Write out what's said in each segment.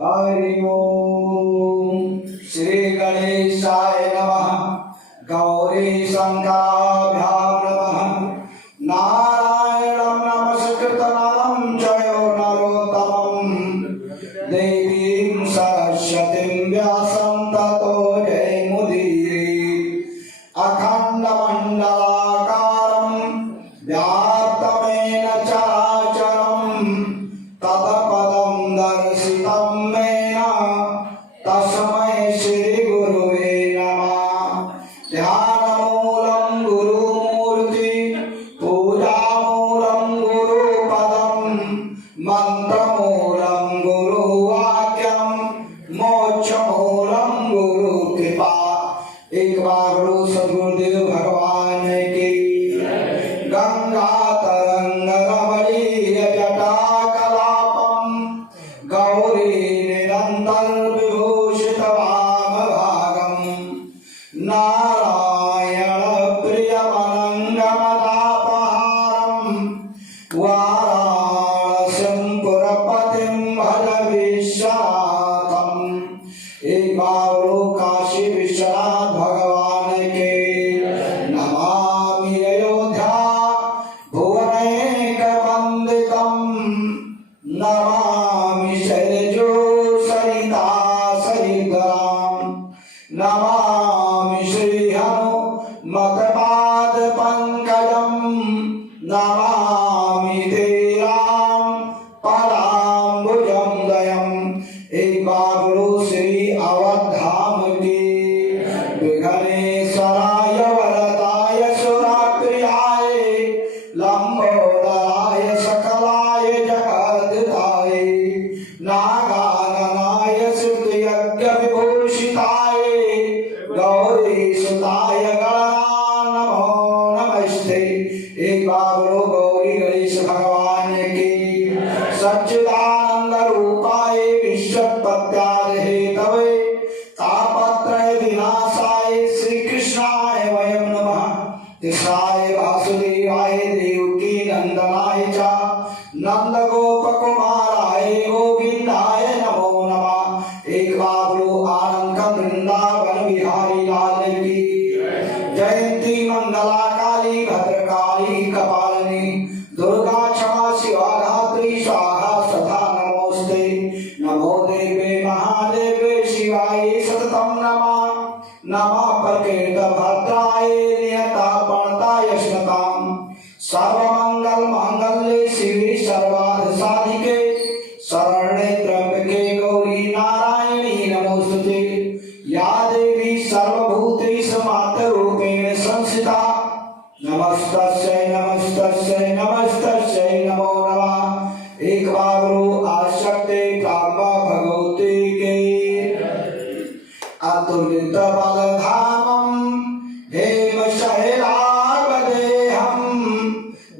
हरि ओम। श्री गणेशाय नमः। गौरी शंकराभ्यां नमः। नारायणं नमस्कृतं चयो नरोत्तमं देवीं सरस्वतीं व्यासं ततो जयमुदीरये। अखण्डमण्डलाकारं व्याप्तमेन चराचरं तत्पदं दर्शितं मेन तस्मै श्रीगुरुवे नमः। ध्यानमूलं गुरुमूर्ति पूजामूलं गुरुपदं मंत्रमूलं गुरुवाक्यं मोक्षमूलं गुरुकृपा। एक बार बोलो सद्गुरुदेव भगवान की। गंगा तरंग रमणीय जटा कलापम गौरी निरंतर विभूषित वामभागम नारायण प्रियमनंगमदापहारं वाराणसीं पुरपतिं भज विश्वनाथं। एक बार बोलो काशी विश्वनाथ भगवान के। नमामि अयोध्या भुवनैक वंदितं नमामि शैलजो सरिता सरिद्रां नमामि श्री हनुमत्पाद पंकजं नमामि ते राम पदाम्बुजं दयम्। एक बार बोलो श्री अवधाम की। विघ्नेश्वराय वरदाय सुरप्रियाय लंबोदराय सकलाय जगद्धाय नागाननाय सिद्धयज्ञ विभूषिताय गौरीसुताय गणानां नमो नमस्ते। एक बार बोलो गौरी गणेश भगवान की। सच्चिदानंद रूपाय विश्वोत्पत्त्यादि हेतवे तापत्रय विनाशाय श्री कृष्णाय वयं नमः। कृष्णाय वासुदेवाय देवकी नंदनाय च नंद गोप कुमाराय गोविंदाय नमो नमः। एक बार बोलो आनंद वृंदावन बिहारी लाल की। जयंती मंगला काली भद्रकाली कपालिनी दुर्गा क्षमा शिवा धात्री स्वाहा सदा नमोस्ते। नमो देवे महादेवे शिवाय सततं नमः। नमः प्रकृत भद्राय नियता पणताय स्मतां सर्वमंगल मांगल्ये शिवे सर्वार्थ साधिके शरण्ये त्र्यंबके गौरी नारायणी नमोस्तुते। या देवी सर्वभूतेषु मातरूपेण संस्थिता नमस्तस्यै नमस्तस्यै नमस्तस्यै नमो नमः। एक बार बोलो आशक्ते काम्बा भगवती के। अतुलित बलधामं हेमशैलावदेहं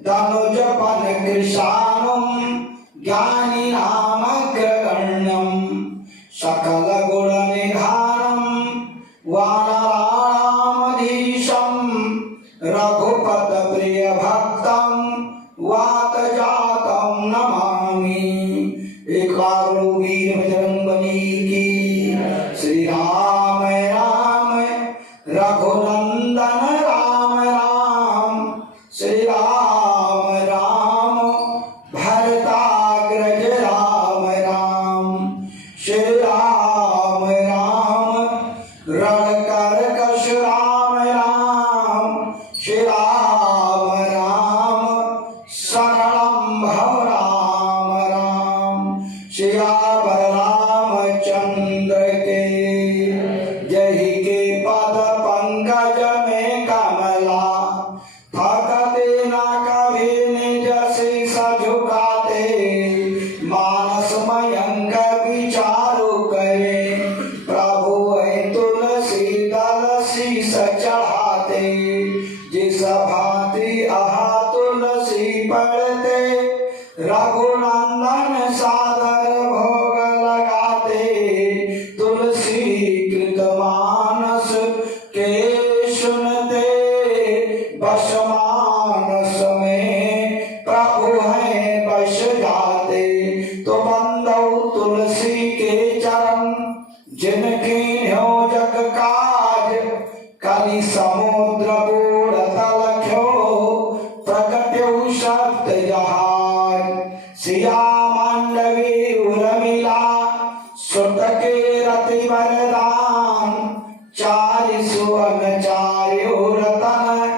धनुजपन कृशानं ज्ञानिनामग्रगण्यं सकलगुणनिधानं वानराणामधीशं रघुपत प्रिय भक्तं वातजातं नमामि। एक बार बोलो वीर बजरंगबली की। श्री राम राम रघुनंदन राम राम श्री राम राम भरताग्रज राम राम श्री राम राम रणकरकश राम राम श्री राम राम शरणं भव राम राम। श्यावर रामचंद्र के। जय के पद पंकज में कमला थकते न कभी निज शीश झुकाते मानस मयंक विचारु करे प्रभु तुलसी दल शीश चढ़ाते जिस भांति आहा तुलसी पढ़ते रघुनंदन सादर भोग लगाते तुलसी कृत मानस के सुनते बस मानस में प्रभु है बस जाते तो बंदौ तुलसी के जिनकी हो जग काज कलि समुद्र बूढ़ तलख्यो प्रगट्यो शब्द जहाज सिया मांडवी उर्मिला सुत के रति वरदान चारि सुवन चार्यो रतन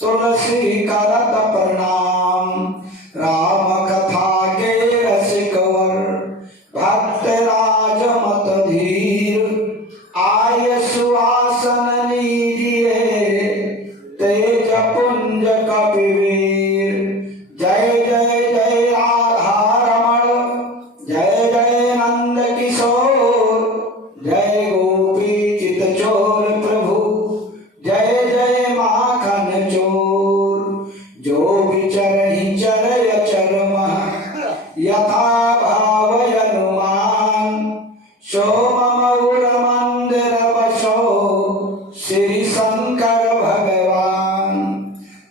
तुलसी करत प्रणाम राम कथा के रसिकवर भक्त राज मत धीर आय सुआसन लीजिए तेज पुंज कपिवीर जय जय जय राधा रमण जय जय नंद किशोर जय गोपी चित चोर प्रभु जय जय माखन चोर जो विचरहि चरय चरम यथा भाव अनुमान सो मम मंदिर बसो श्री शंकर भगवान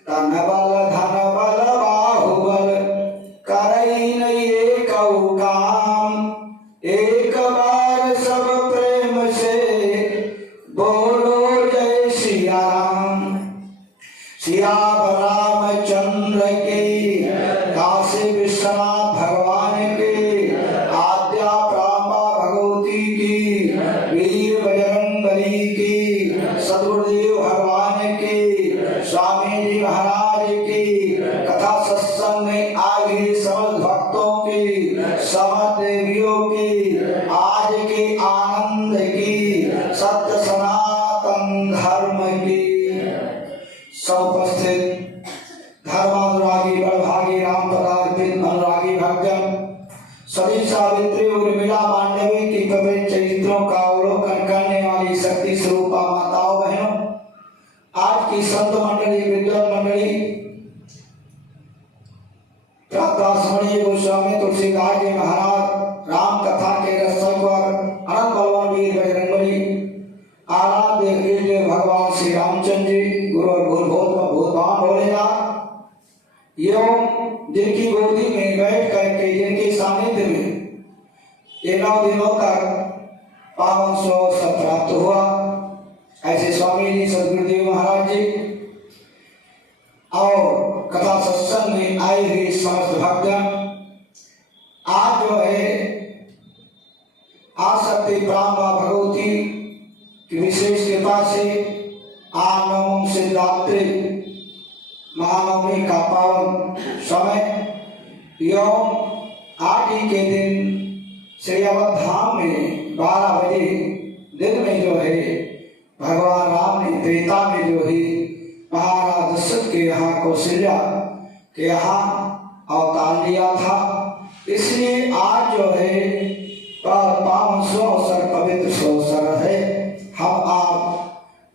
तन बल धन बल बाहुबल करई नहीं एक काम एक बार सब प्रेम से बोलो जय सिया राम सिया रामचंद्र की काशी विश्वनाथ भगवान की आद्या प्रामा भगवती की वीर बजरंगबली की सदगुरुदेव भगवान की स्वामी जी महाराज की कथा सत्संग में आगे समस्त भक्तों की समस्त देवियों की आज के आनंद की सत्य सनातन धर्म की समुपस्थित धर्मानुरागी बड़भागी राम पदार्पित अनुरागी भक्तजन सभी सावित्री उर्मिला मांडवी की पवित्र चरित्रों का अवलोकन करने वाली शक्ति स्वरूपा माताओं बहनों आज की संत मंडली विद्वत मंडली प्रातः स्मरणीय गोस्वामी तुलसीदास जी महाराज राम कथा के रसवर अनंत बलवान वीर बजरंगबली आराध्य कृष्ण भगवान श्री रामचंद्र जी गुरु और भगवान भोलेनाथ एवं जिनकी गोदी में बैठ करके जिनके सानिध्य में ये 9 दिनों तक पावन अवसर प्राप्त हुआ ऐसे स्वामी जी सदगुरुदेव महाराज जी और कथा सत्संग में आए हुए समस्त भक्तजन आज जो है आसक्ति प्रामा भगवती की विशेष कृपा से आज नवम शिवरात्रि महानवमी का पावन समय एवं आज ही के दिन श्री अवध धाम में 12 बजे दिन में जो है भगवान राम ने त्रेता में जो है महाराज दशरथ के यहाँ कौशल्या के यहाँ अवतार लिया था इसलिए आज जो है पावन अवसर पवित्र अवसर है हम आप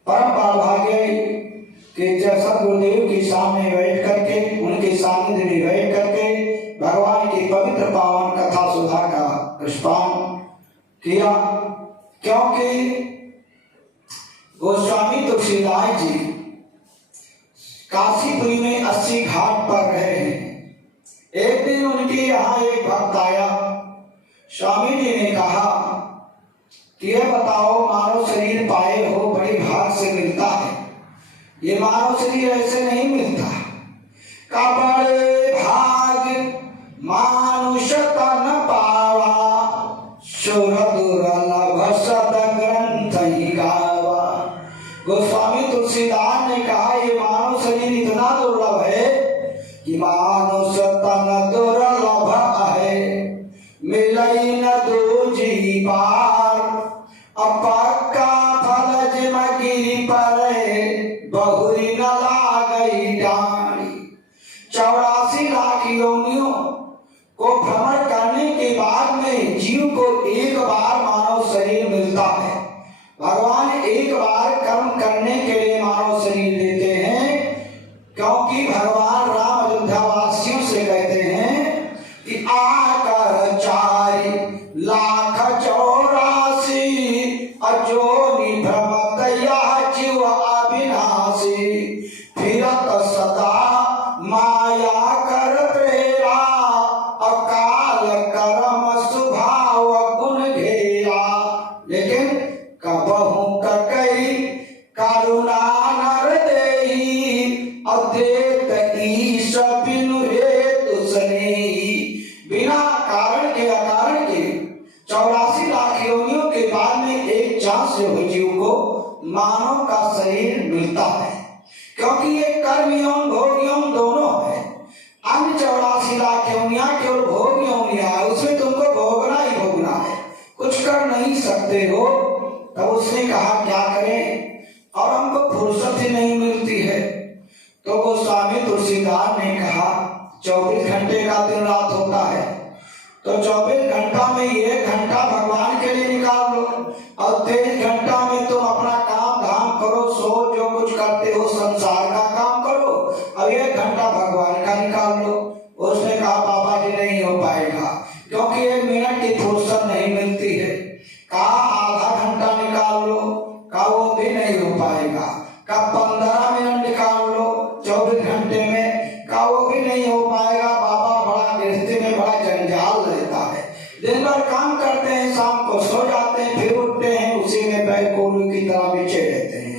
परम भाग्य कि जैसा गुरुदेव के सामने बैठ करके उनके सानिध्य में बैठ करके भगवान की पवित्र पावन कथा सुधा का पुष्पान किया क्योंकि गोस्वामी तुलसीदास जी काशीपुरी में 80 घाट पर रहे हैं। एक दिन उनके यहाँ एक भक्त आया। स्वामी जी ने कहा कि ये बताओ मानव शरीर पाए हो बड़ी भाग से मिलता है, ये मानव शरीर ऐसे नहीं मिलता। का बड़े भाग मानुष तन पावा सुर दुर्लभ सद ग्रंथ ही गावा। गोस्वामी तुलसीदास ने कहा ये मानव शरीर इतना दुर्लभ है कि मानुष तन दुर्लभ है मिलई न दूजी बार अपक्का फल जिम गिरी पर बहुरी न लागई डाणी। 84 लाख योनियों को भ्रमण करने के बाद में जीव को एक बार मानव शरीर मिलता है। भगवान एक बार कर्म करने के लिए मानव शरीर देते हैं क्योंकि भगवान राम अयोध्या वासियों से कहते हैं कि आकर 4 लाख 84 अजोनि भ्रमत यह जीव अविनाशी फिरत सदा माया कर प्रेरा अकाल कर्म स्वभाव गुण घेरा। लेकिन मानव का शरीर मिलता है, क्योंकि ये कर्म यौन भोग यौन दोनों है। अन्य 84 लाख योनियां केवल भोग योनियां है, उसमें तुमको भोगना ही भोगना है, कुछ कर नहीं सकते हो। तब उसने कहा क्या करें, और हमको फुर्सत ही नहीं मिलती है। तो गोस्वामी तुलसीदास ने कहा 24 घंटे का दिन रात होता है, तो 24 घंटा में 1 घंटा भगवान के लिए निकाल लो, और 23 घंटा में तुम अपना काम धाम करो, सो जो कुछ करते हो संसार का काम करो, और 1 घंटा भगवान का निकाल लो। उसने कहा बाबा जी नहीं हो पाएगा, क्योंकि 1 मिनट की फुर्सत नहीं मिलती है। कहा आधा घंटा निकाल लो, कहा वो भी नहीं हो पाएगा। कहा 15 मिनट निकाल लो 24 घंटे में, कहा वो भी नहीं हो पाएगा बाबा, बड़ा गृहस्थी में बड़ा जंजाल रहता है, दिन भर काम करते हैं, शाम को सो जाते हैं, फिर उठते हैं, उसी में बैकुल की तरह बिछे रहते हैं।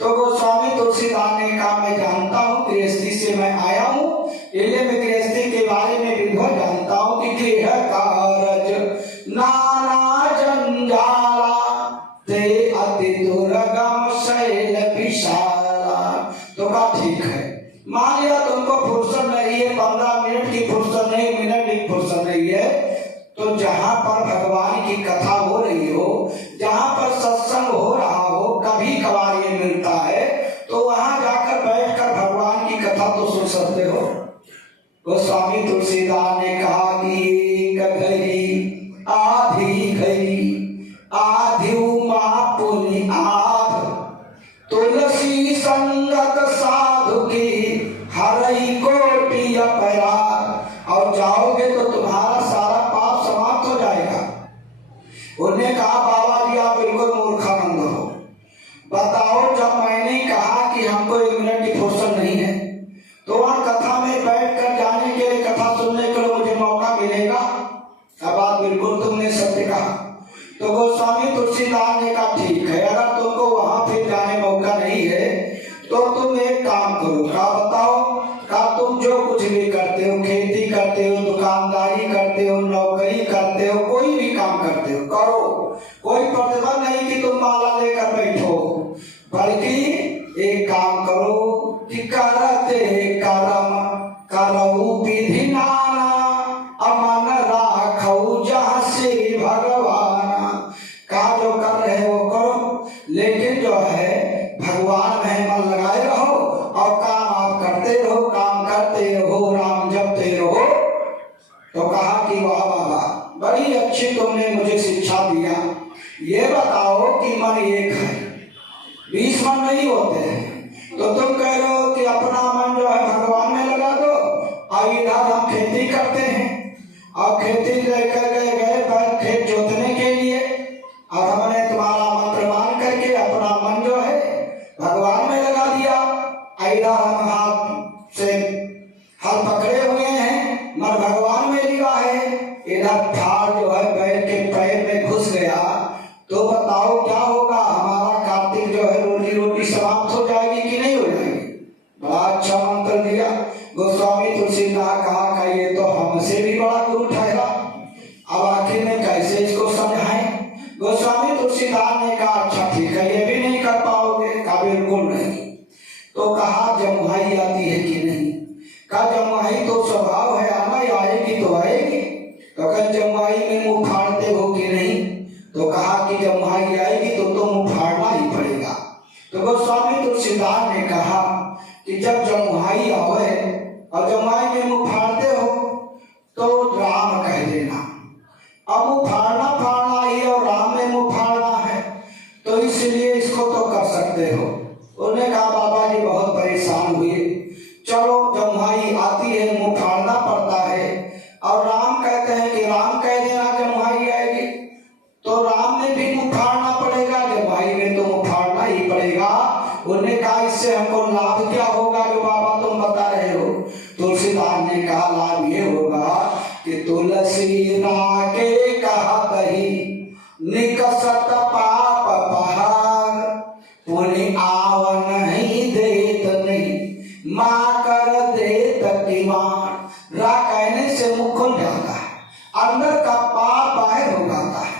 तो गोस्वामी तुलसीदास ने कहा मैं जानता हूँ, गृहस्थी से मैं आया हूँ, इसलिए मैं गृहस्थी के बारे में विधिवत जानता हूँ कि गृह कारज नाना जंजाला ते अति दुर्गम शैल विशाला। तो कहा ठीक है, मान लिया तुमको फुर्सत नहीं है, 15 मिनट की फुर्सत नहीं, मिनट की फुर्सत नहीं है, तो जहां पर भगवान की कथा हो रही हो, जहां पर सत्संग हो रहा हो, कभी कभार ये मिलता है, तो वहां जाकर बैठकर भगवान की कथा तो सुन सकते हो। गोस्वामी तुलसीदास ने कहा कि एक घड़ी आधी घड़ी आधी उमा पुनि आध, तुलसी संगत साधु की हरई कोटि अपराध। और जाओगे तो तुम्हारा सारा पाप समाप्त हो जाएगा। उन्होंने कहा बाबा जी आप बिल्कुल मूर्खानंद हो, बताओ जब मैंने कहा कि हमको 1 मिनट की फुर्सत नहीं है, तो वहां कथा में बैठकर जाने के लिए, कथा सुनने के लिए मुझे मौका मिलेगा? अब बात बिल्कुल तुमने सत्य कहा। तो गोस्वामी तुलसीदास ने कहा ठीक है, अगर तुमको वहां फिर जाने मौका नहीं है तो तुम एक काम करो। कहा बताओ? कहा तुम जो कुछ भी करते हो, खेती करते हो, दुकानदारी करते हो, नौकरी करते हो, कोई भी काम करते हो करो, कोई प्रतिबंध नहीं कि तुम माला लेकर बैठो, बल्कि एक काम करो कि करते कर्म करऊ विधि नाना, अमन राखऊ जहाँ से भगवान। कहा जो कर रहे हो करो, लेकिन जो है भगवान में मन लगाए रहो, और काम आप करते रहो, काम करते रहो, राम जपते रहो। तो कहा कि वाह बाबा बड़ी अच्छी तुमने मुझे शिक्षा दिया। ये बताओ कि मन एक है, 20 मन नहीं होते हैं, तो तुम कह रहे हो कि अपना मन जो है भगवान में लगा दो, और इधर हम खेती करते हैं, और खेती लेकर गए खेत जोतने के लिए, और हमने तुम्हारा मंत्र मान करके अपना मन जो है भगवान में लगा दिया। इधर हम हाथ से हल पकड़े हुए हैं, मन भगवान में लिखा है, इधर ठाड़ जो है बैल के पैर में घुस गया, तो बताओ क्या होगा? हमारा कार्तिक जो है रोजी रोटी समाप्त हो जाएगी कि नहीं हो जाएगी? बड़ा अच्छा मंत्र दिया गोस्वामी तुलसीदास। कहा ये तो हमसे भी बड़ा गुरु ठहरा, अब आखिर में कैसे इसको समझाएं? गोस्वामी तुलसीदास ने कहा अच्छा ठीक है, ये भी नहीं कर पाओगे? कहा बिल्कुल नहीं। तो कहा जमुहाई आती है कि नहीं? कहा जमुहाई तो स्वभाव है, आना आएगी तो आएगी। तो कहा जमुहाई में मुंह फाड़ते हो कि नहीं? तो कहा कि जमुहाई आएगी तो मुंह फाड़ना ही पड़ेगा। तो गोस्वामी तुलसीदास ने कहा कि जब जमुहाई आवे और जमुहाई में मुंह फाड़ते हो तो राम कह देना। अब मुंह फाड़ना ही और राम में मुंह फाड़ना है, तो इसलिए इसको तो कर सकते हो। उन्होंने कहा बाबा जी बहुत परेशान हुए, चलो जमुहाई आती है, मुंह फाड़ना पड़ता है, और राम कहते हैं कि राम कह देना जमुहाई आएगी, तो राम में भी मुंह फाड़ना पड़ेगा, जमुहाई में तो मुंह फाड़ना ही पड़ेगा। उन्होंने कहा इससे हमको लाभ क्या होगा जो बाबा तुम बता रहे हो? तुलसीदास ने कहा लाभ ये होगा कि तुलसी रागे कहा कही निकसत पाप पहाड़, पुनि आव नहीं देत नहीं माँ कर देत किवाड़। रा कहने से मुख खुल जाता है, अंदर का पाप बाहर हो जाता है,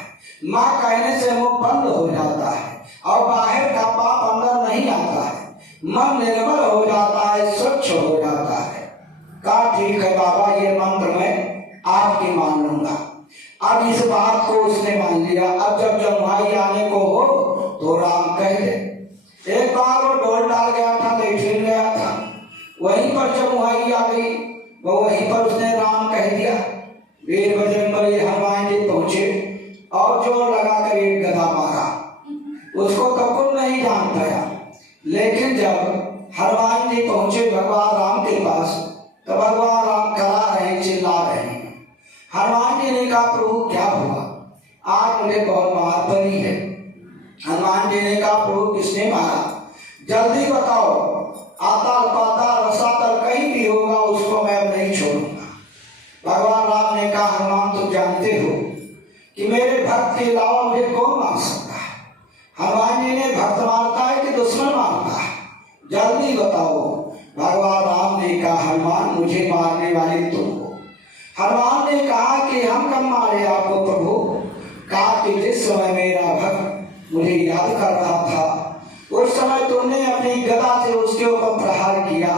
माँ कहने से मुख बंद हो जाता है। और बाहर का पाप अंदर नहीं आता है, मन निर्मल हो जाता है, स्वच्छ हो जाता है। कहा ठीक है बाबा, ये मंत्र मैं आपकी मान लूंगा। अब इस बात को उसने मान लिया। अब जब जमुआई आने को हो तो राम कह दे। एक बार वो ढोल डाल गया था, लेटरिन गया था, वहीं पर जमुआई आ गई, वो वहीं पर उसने राम कह दिया। वीर बजरंगबली हनुमान जी पहुंचे और जोर लगाकर एक गदा मारा। उसको कपूर नहीं जान पाया, लेकिन जब हनुमान जी पहुंचे भगवान राम के पास तो भगवान राम करा रहे, चिल्ला रहे हैं। हनुमान जी ने कहा प्रभु क्या हुआ, आज मुझे बहुत मार पड़ी है। हनुमान जी ने कहा प्रभु किसने मारा, जल्दी बताओ, आताल पाताल रसातल कहीं भी होगा, उसको मैं अब नहीं छोड़ूंगा। भगवान राम ने कहा हनुमान तुम जानते हो कि मेरे भक्त के अलावा मुझे कौन मार सकता है। हनुमान जी ने भक्त मारता है कि दुश्मन मारता है, जल्दी बताओ। भगवान राम ने कहा हनुमान मुझे मारने वाले तुम हो। हनुमान ने कहा कि हम कब मारे आपको प्रभु। कहा कि जिस समय मेरा भक्त मुझे याद कर रहा था, उस समय तुमने अपनी गदा से उसके ऊपर प्रहार किया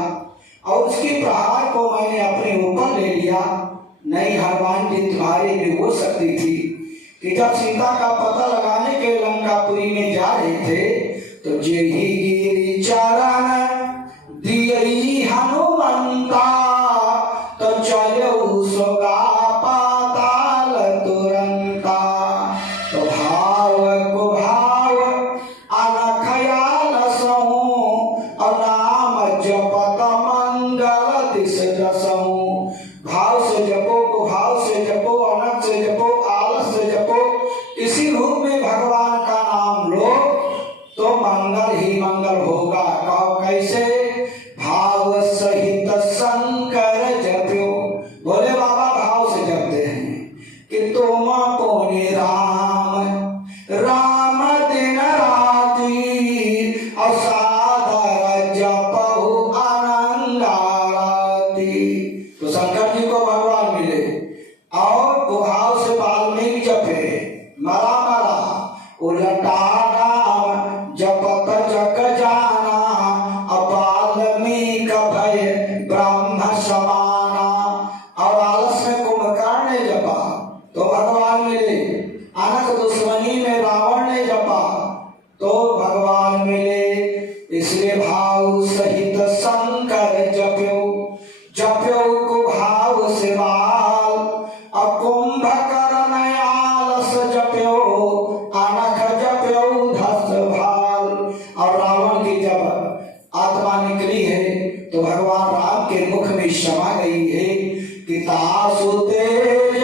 और उसके प्रहार को मैंने अपने ऊपर ले लिया। नहीं हनुमान जी, तुम्हारे में वो शक्ति थी कि जब सीता का पता लगाने के लंकापुरी में जा रहे थे तो जेहि गिरि चरण दियई हनुमंता, तो चलो सोगा पाताल तुरंता। तो भाव को भाव अनखयाल सहूं, और नाम जपत मंगल दिस दसहूं। भाव से जपो, को भाव से जपो, अनक से जपो, आलस से जपो, किसी रूप में भगवान का नाम लो तो मंगल ही मंगल होगा। कहो कैसे, भाव सहित शंकर जप्यो। बोले बाबा भाव से जपते हैं कि तुम पुनि राम राम दिन राति, और सादर जपहु अनंगारती। तो शंकर जी को भगवान मिले और भाव से वाल्मीकि जपे, मरा उलटा नाम जपत जग जाना, वाल्मीकि भय ब्रह्म समाना। और आलस में कुंभकर्ण ने जपा तो भगवान मिले, अनक दुश्मनी में रावण ने जपा तो भगवान मिले। इसलिए भाव सहित शंकर जप्यो, जप्यो को भाव से बाल, और कुंभकर्ण आलस जप्यो, अनख जप्यो धस भाल। और रावण की जब आत्मा निकली है तो भगवान राम के मुख में क्षमा गई है कि तासु तेज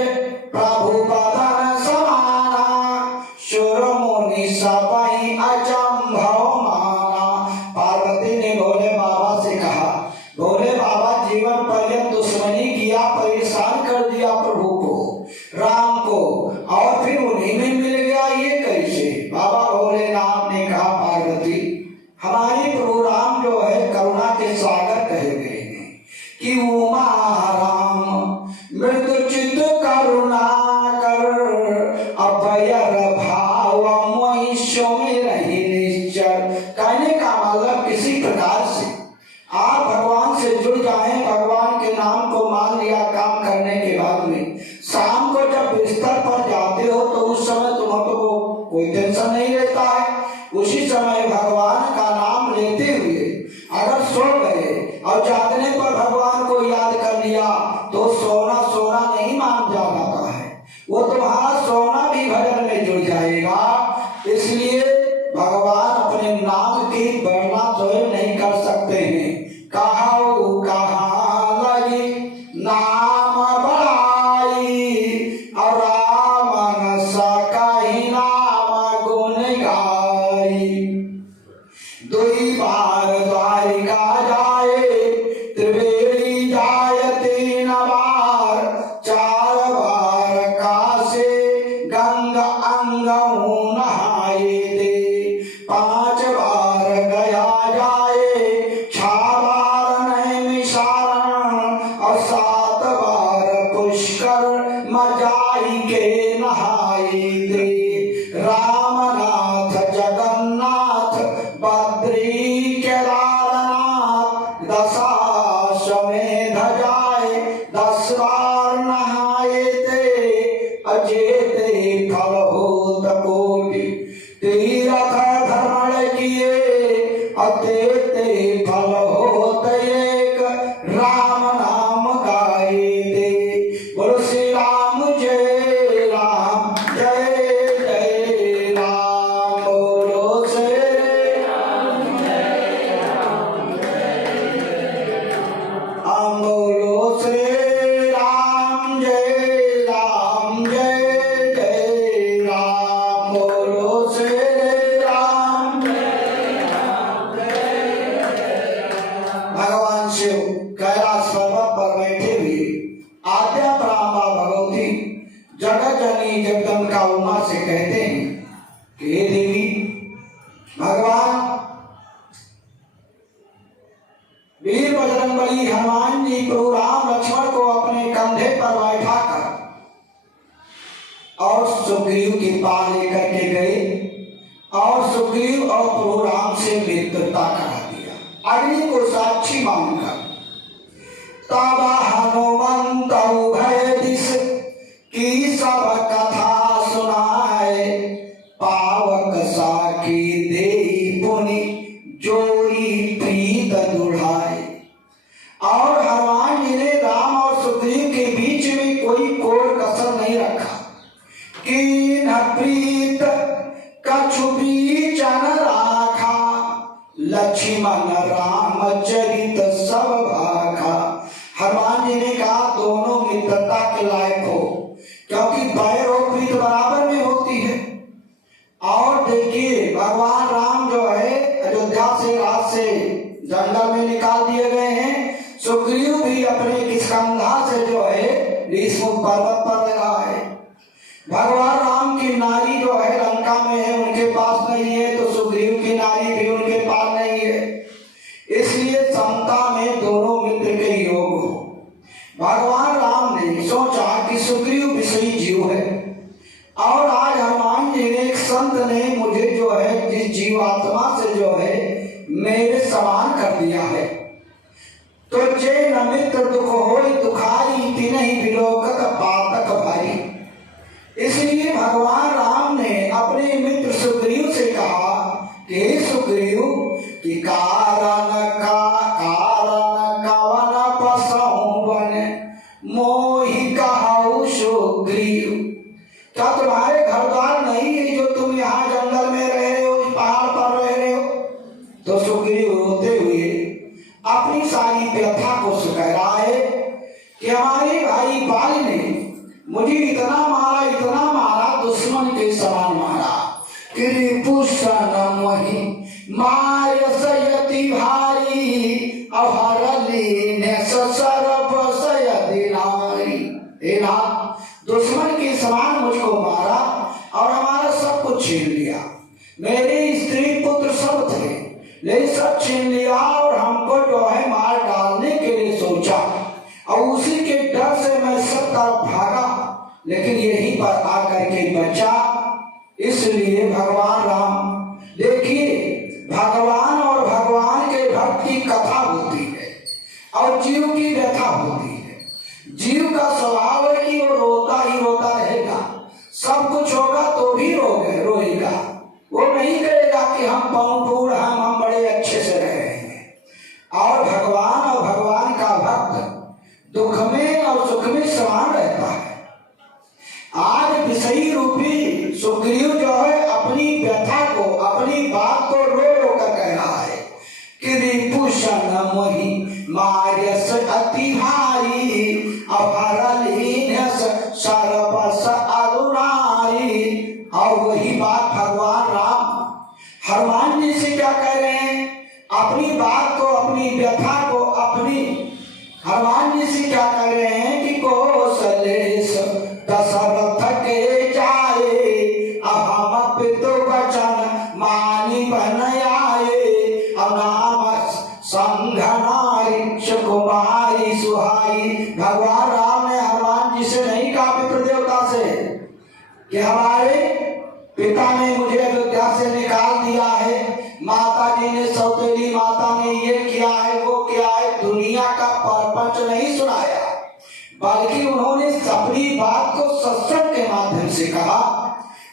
प्रभु बदन समाना, शुर मुनि सबहि अचंभव माना। पार्वती ने भोले बाबा से कहा, भोले बाबा जीवन पर्यंत दुश्मनी किया, परेशान कर दिया प्रभु को, राम को, और फिर उन्हीं में मिल गया, ये कैसे। बाबा भोलेनाथ ने कहा पार्वती, हमारे प्रभु राम जो है करुणा के सागर कहे गए हैं कि उमा राम मृदु चित करुणा कर, अभयर भाव मोहिशो में रही निश्चर। कहने का मतलब किसी प्रकार से आप भगवान से जुड़ जाएं, भगवान के नाम को मान लिया काम करने के बाद में, शाम को जब बिस्तर पर जाते हो तो उस समय तुम्हें कोई टेंशन नहीं रहता है। उसी समय भगवान का नाम लेते हुए अगर सो गए और जागने पर भगवान को याद कर लिया तो सोना सोना नहीं मान जाता है, वो तुम्हारा सोना भी भजन में जुड़ जाएगा। इसलिए भगवान अपने नाम की वर्णना स्वयं नहीं कर सकते हैं। कहाऊ कहाँ लगी नाम बढ़ाई, और राम न सकाई नाम गुण गाई। दुई बार द्वारिका जाए, त्रिवेणी जाए तीन बार, चार बार कासे गंगा अंगहु नहाए दे, पांच बार गया जाए, छह बार नैमिषारण, और सात बार पुष्कर मजाई के नहाए दे। रामनाथ जगन्नाथ उमा से कहते हैं कि हे देवी, भगवान वीर बजरंगबली हनुमान जी प्रभु राम लक्ष्मण को अपने कंधे पर बैठा कर और सुग्रीव की पाल लेकर के गए और सुग्रीव और प्रभु राम से मित्रता करा दिया, अग्नि को साक्षी मानकर। तब हनुमंत उभय दिस की सब कथा सुनाए, पावक साखी देई पुनि जोड़ी प्रीत दुढ़ाए। और हनुमान जी ने राम और सुग्रीव के बीच में कोई कोर कसर नहीं रखा कि न प्रीत कछु बीचन राखा, लक्ष्मण राम चरित सब भाखा। हनुमान जी ने कहा दोनों मित्रता के लायक हो, क्योंकि बैर और प्रीत बराबर में होती है। और देखिए भगवान राम जो है अयोध्या से रात से जंगल में निकाल दिए गए हैं। सुग्रीव भी अपने किष्किंधा से जो है ऋषमुख पर्वत पर लगा है। भगवान राम की नारी जो है लंका में है, उनके पास नहीं है, तो सुग्रीव की नारी भी उनके पास नहीं है। इसलिए समता में दोनों मित्र के योग हो। भगवान राम ने सोचा कि सुग्रीव विषयी जीव है, और आज हनुमान जी ने एक संत ने मुझे जो है जिस जीवात्मा से जो है मेरे समान कर दिया है, तो जे न मित्र दुख हो दुखारी, तिनहि विलोकत पातक भारी। इसलिए भगवान राम ने अपने मित्र सुग्रीव से कहा कि हे सुग्रीव, कि कारण कवन पसहु बन मोहि कहु सुग्रीव। क्या तुम्हारे घर द्वार नहीं है जो तुम यहाँ जंगल में रह रहे हो, इस पहाड़ पर रह रहे हो? तो सुग्रीव रोते हुए अपनी सारी व्यथा को सुकराए कि हमारे भाई बाली ने मुझे इतना मारा दुश्मन के समान मारा कि रिपुसन मोहि मायस यति भारी, अहर लीने सरब सयति नारी। हे नाथ, दुश्मन के समान मुझको मारा और हमारा सब कुछ छीन लिया। मेरे स्त्री पुत्र सब थे, लेकिन सब छीन लिया और हमको जो है मार डालने के लिए सोचा, और उसी के डर से मैं सब तरफ भागा, लेकिन यहीं पर आकर के बचा। इसलिए भगवान राम, देखिए भगवान और भगवान के भक्त की कथा होती है और जीव की व्यथा होती है। जीव का स्वभाव है कि वो रोता ही रोता रहेगा, सब कुछ होगा तो भी रोएगा। वो नहीं कहेगा कि हम पौंपूर हम बड़े अच्छे से रह रहे हैं। और भगवान का भक्त दुख में और सुख में समान रहता है। आज विषयी रूपी सुग्रीव जो है अपनी व्यथा को, अपनी बात को रो रो कर कह रहा है कि रिपुसन मोहि मायस अति भारी, अपहरलीन सरपस अरुणारी। और वही बात भगवान राम हनुमान जी से क्या कह रहे हैं? अपनी बात को, अपनी व्यथा को, हनुमान जी से क्या कह रहे हैं कि कौशलेश दशरथ के जाए, अहम पितु वचन मानि बन आए, अनाम संघ नारी सुकुमारी सुहाई। भगवान राम ने हनुमान जी से नहीं कहा पितृ देवता से कि हमारे पिता ने मुझे अयोध्या से निकाल दिया है, माता जी ने, सौतेली माता ने ये किया है वो किया है, दुनिया का परपंच नहीं सुनाया, बल्कि उन्होंने अपनी बात को सत्संग के माध्यम से कहा।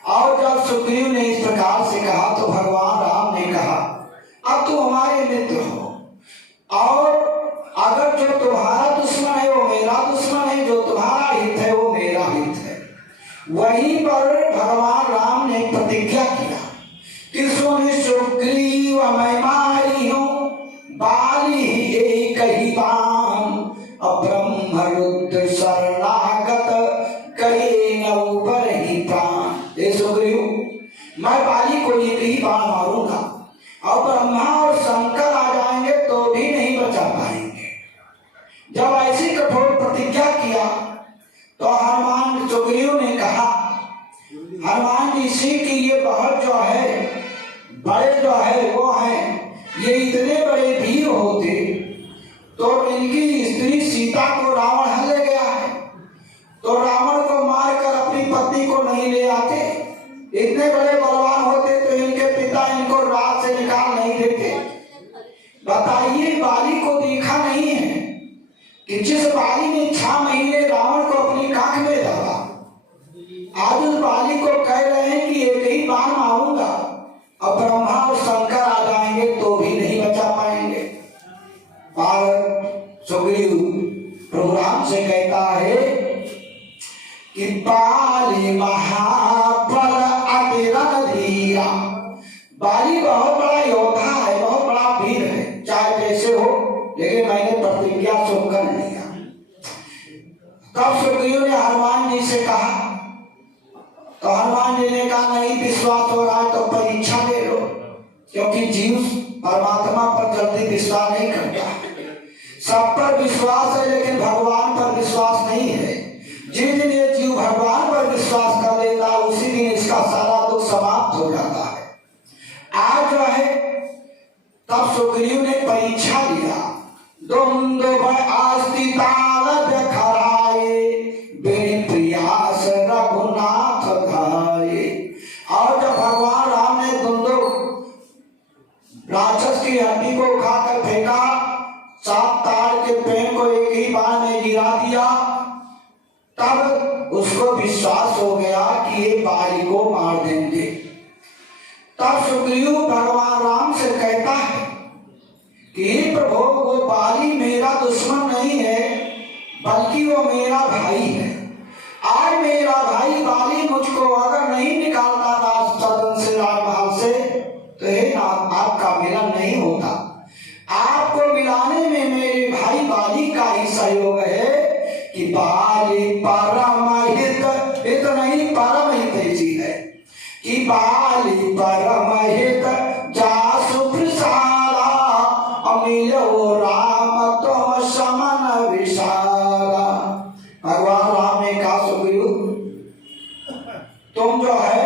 और जब सुग्रीव ने इस प्रकार से कहा तो भगवान राम ने कहा अब तुम हमारे मित्र हो, और अगर जो तुम्हारा दुश्मन है वो मेरा दुश्मन है, जो तुम्हारा हित है वो मेरा हित है। वहीं पर भगवान राम ने प्रतिज्ञा किया कि सुन सुग्रीव मैं मारी हूं, बाली एक ही बाण, ब्रह्म रुद्र शरणागत कहे नौबर ही प्राण। हे सुग्रीव, मैं बाली को एक ही बाण मारूंगा, और ब्रह्मा और शंकर आ जाएंगे तो भी नहीं बचा पाएंगे। जब ऐसी कठोर प्रतिज्ञा किया तो हनुमान सुग्रीव ने कहा हनुमान जी से कि ये बहुत जो है बड़े जो है वो हैं, ये इतने बड़े वीर होते तो इनकी स्त्री सीता को रावण हल ले गया है, तो रावण को मारकर अपनी पत्नी को नहीं ले आते। इतने बड़े बलवान होते तो इनके पिता इनको रात से निकाल नहीं देते। बताइए, बाली को देखा नहीं है कि जिस बाली ने 6 महीने रावण को अपनी काख में डाला, आज उस बाली को कह रहे हैं कि एक ही बाण मारूंगा और ब्रह्मा और शंकर आ जाएंगे तो भी नहीं बचा पाएंगे। पर सुग्रीव प्रोग्राम से कहता है कि बाली महाबल अतिरथ धीरा। बाली बहुत बड़ा योद्धा है, बहुत बड़ा वीर है, चाहे जैसे हो, लेकिन मैंने प्रतिज्ञा सुनकर लिया। तब सुग्रीव ने हनुमान जी से कहा, तो हनुमान जी ने कहा नहीं विश्वास हो रहा है तो परीक्षा ले लो, क्योंकि जीव परमात्मा पर जल्दी विश्वास नहीं करता। सब पर विश्वास है लेकिन भगवान पर विश्वास नहीं है। जिस दिन ये जीव भगवान पर विश्वास कर लेता है उसी दिन इसका सारा दुख समाप्त हो जाता है। आज जो है तब सुग्रीव ने परीक्षा लिया। दुंदुभ आस्तिताल खराए बिन प्रयास रघुनाथ धाये। और जब भगवान राम ने दुंदुभ राक्षस की हड्डी को उठाकर फेंका, 7 ताड़ के पेड़ को एक ही बाण में गिरा दिया, तब उसको विश्वास हो गया कि ये बाली को मार देंगे। तब सुग्रीव भगवान राम से कहता है कि प्रभु वो बाली मेरा दुश्मन नहीं है बल्कि वो मेरा भाई है। आज मेरा भाई बाली मुझको अगर नहीं निकालता राज सदन से, राजमहल से, तो हे नाथ आपका मिलन नहीं होता। आपको मिलाने में मेरे भाई बाली का ही सहयोग है कि बाली परम हित, हित नहीं परम हितैषी है कि बाली परम हित जासु प्रसारा अमिलो राम तुम समन विशाला। भगवान राम ने कहा सुग्रीव तुम जो है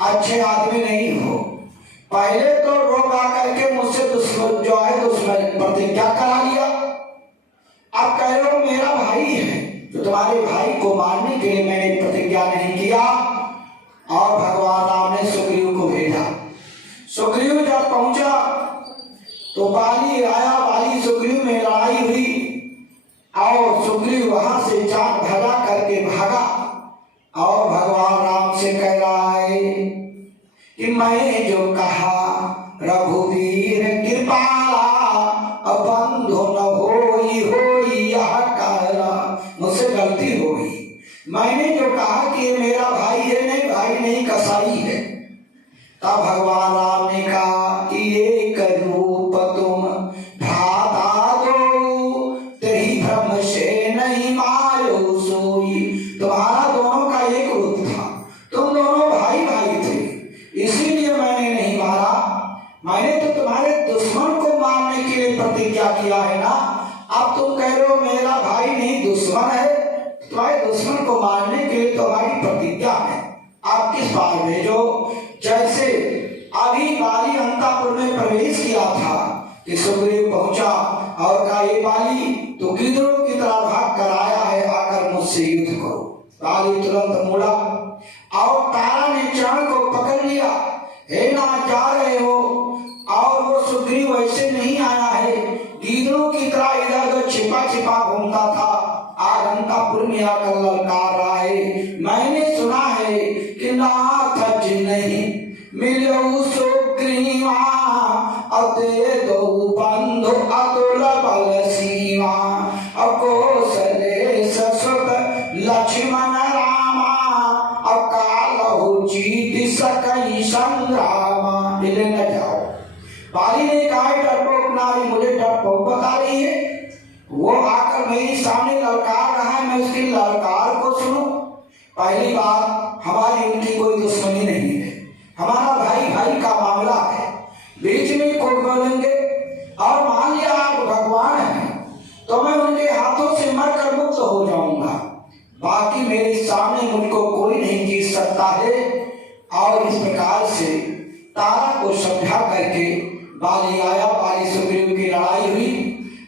अच्छे आदमी नहीं हो। पहले तो रोक आकर के मुझसे दुश्मन जो है दुश्मन प्रतिज्ञा करा लिया, अब कह रहे हो मेरा भाई है, तो तुम्हारे भाई को मारने के लिए मैंने प्रतिज्ञा नहीं किया। और भगवान राम ने सुग्रीव को भेजा। सुग्रीव जब पहुंचा तो बाली आया, बाली सुग्रीव में लड़ाई हुई और सुग्रीव वहां से जान भगा करके भागा और भगवान राम से कह रहा है कि मैं जो कहा रघुवीर कृपाला बंधु न होई होई यह कहना, मुझसे गलती हो गई। मैंने जो कहा कि ये मेरा भाई है, नहीं भाई नहीं कसाई है। तब भगवान राम ने कहा कि एक रूप तुम भ्राता दो तेरी भ्रम से नहीं मारो सोई। तुम्हारा दोनों का एक रूप था, तुम दोनों भाई भाई थे, इसीलिए मैंने नहीं मारा। मैंने तो तुम्हारे दुश्मन को मारने के लिए प्रतिज्ञा किया है ना, अब तुम कह रहे हो मेरा भाई नहीं दुश्मन है, तुम्हारे दुश्मन को मारने के लिए तुम्हारी प्रतिज्ञा है। आप किस बात में जो जैसे अभी बाली अंतापुर में प्रवेश किया था कि सुग्रीव पहुंचा और कहा ये बाली तो गिद्धों की तरह भाग कर आया है, आकर मुझसे युद्ध करो। बाली तुरंत मुड़ा और तारा ने चरण को पकड़ लिया, हे ना जा रहे हो। और वो सुग्रीव वैसे नहीं आया है, गिद्धों की तरह इधर छिपा छिपा घूमता था, आज अंतापुर में आकर ललकार रहा है। मैंने सुना है कि नाथ जी नहीं मिलो सुग्रीवा अते दो बंधु अतुल बल सीमा अकोसले ससुत लक्ष्मण रामा अकालहु जीत सकई संग्रामा। मिले न जाओ। बाली ने कहा डरपोक नारी मुझे डरपोक बता रही है, वो आकर मेरी सामने ललकार रहा है, मैं उसकी ललकार को सुनूं। पहली बात हमारी उनकी कोई दुश्मनी नहीं है, हमारा भाई भाई का मामला है, बीच में कोई बोलेंगे और मान लिया आप भगवान हैं तो मैं उनके हाथों से मरकर मुक्त हो जाऊंगा, बाकी मेरे सामने मुझको कोई नहीं जीत सकता है। और इस प्रकार से तारा को समझा करके बाली आया। बाली सुग्रीव की लड़ाई हुई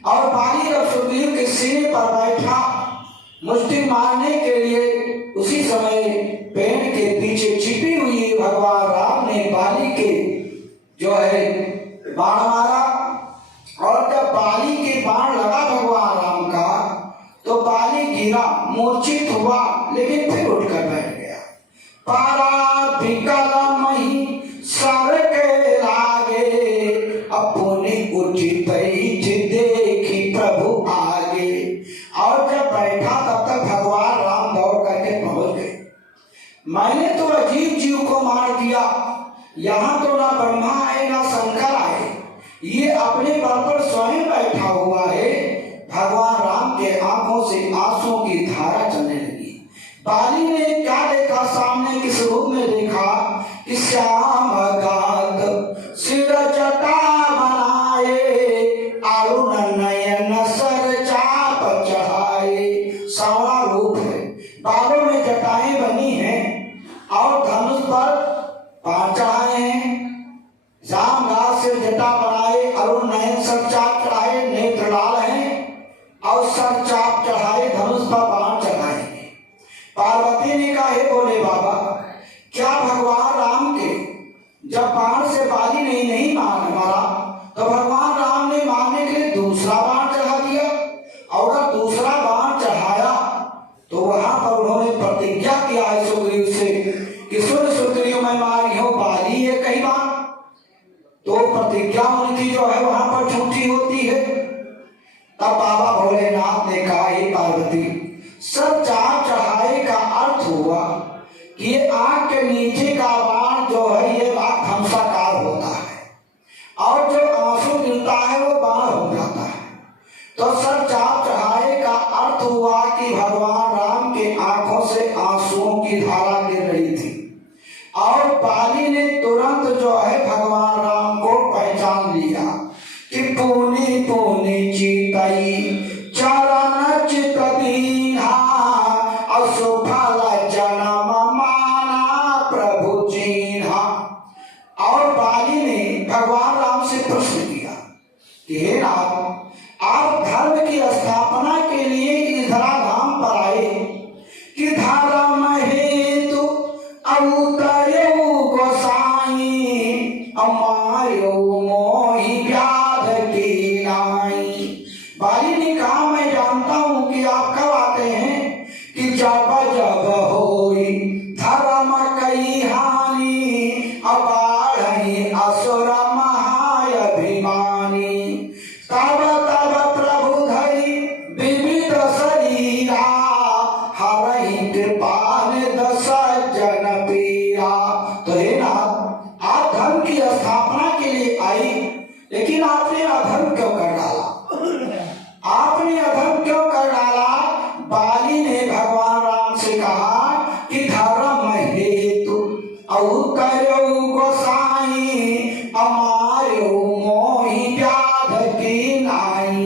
और बाली जब सुग्रीव के सीने पर बैठा मुष्टि मारने के लिए, उसी समय पेड़ के पीछे छिपी हुई भगवान राम ने बाली के जो है बाण मारा। और जब बाली के बाण लगा भगवान राम का तो बाली गिरा, मूर्छित हुआ, लेकिन फिर उठकर बैठ गया। पारा विकल मही सर के लागे, अपनी उठी बैठ देखी प्रभु आगे। और जब बैठा तब तक भगवान राम दौड़ करके पहुंच गए। मैंने तो अजीब जीव को मार दिया, यहाँ तो ना ब्रह्मा आए ना शंकर आए, ये अपने बल पर स्वयं बैठा हुआ है। भगवान राम के आंखों से आंसुओं की धारा चलने लगी। बाली ने क्या देखा, सामने किस रूप में देखा कि श्याम गात सिर जटा बनाए, अरुण नयन सर चाप चढ़ाए। सांवला रूप है, बालों में जटाएं बनी हैं और धनुष पर बाण चढ़ाए हैं। श्याम गात सिर जटा बनाए, अरुण नयन सर चाप चढ़ाए, नेत्र लाल हैं और सर चाप चढ़ाए, धनुष पर बाण चढ़ाए। पार्वती ने कहा, हे बोले बाबा, क्या भगवान राम के जब बाण से बाली ने नहीं मारा तो भगवान राम ने मारने के लिए दूसरा बाण चढ़ा दिया, और अगर दूसरा बाण चढ़ाया तो वहां पर उन्होंने प्रतिज्ञा किया है सुग्रीव से कि सुन सुग्रीव मैं मारी हूं बाली है कई बार, तो प्रतिज्ञा उनकी जो है वहां पर झूठी होती है। तब बाबा भोलेनाथ ने कहा, हे पार्वती, सर चाप चढ़ाए का अर्थ हुआ कि ये आंख के नीचे का बाण जो है ये बाण धमसाकार होता है, और जो आंसू गिरता है वो बाण हो जाता है। तो सर चाप चढ़ाए का अर्थ हुआ कि भगवान राम के आंखों से आंसुओं की धारा गिर रही थी, और बाली ने तुरंत जो है भगवान राम को पहचान लिया कि पूनी पूनी चीतई चरण चित दीन्हा, असुफल जन्म माना प्रभु जीन्हा। और बाली ने भगवान राम से प्रश्न किया कि हे राम, आप धर्म की स्थापना के लिए इस धराधाम पर आए कि धर्म हेतु अवतरो गोसाई, अमायो मोहि व्याध की नाई। बाली ने कहा, मैं जानता हूं कि आप कब आते हैं कि जब जब होई धर्म कई हानि, अबाढ़ई असुर महाभिमानी, तब तब प्रभु धरि विविध शरीरा, हरहि कृपा दस जन पीरा। तो हे नाथ, आप धर्म की स्थापना के लिए आई, लेकिन आपने अधर्म क्यों कर डाला? आपने अधर्म क्यों कर डाला? बाली ने भगवान राम से कहा कि धर्म हेतु अवतरो गोसाई, अमारो मोहि व्याध की नाई।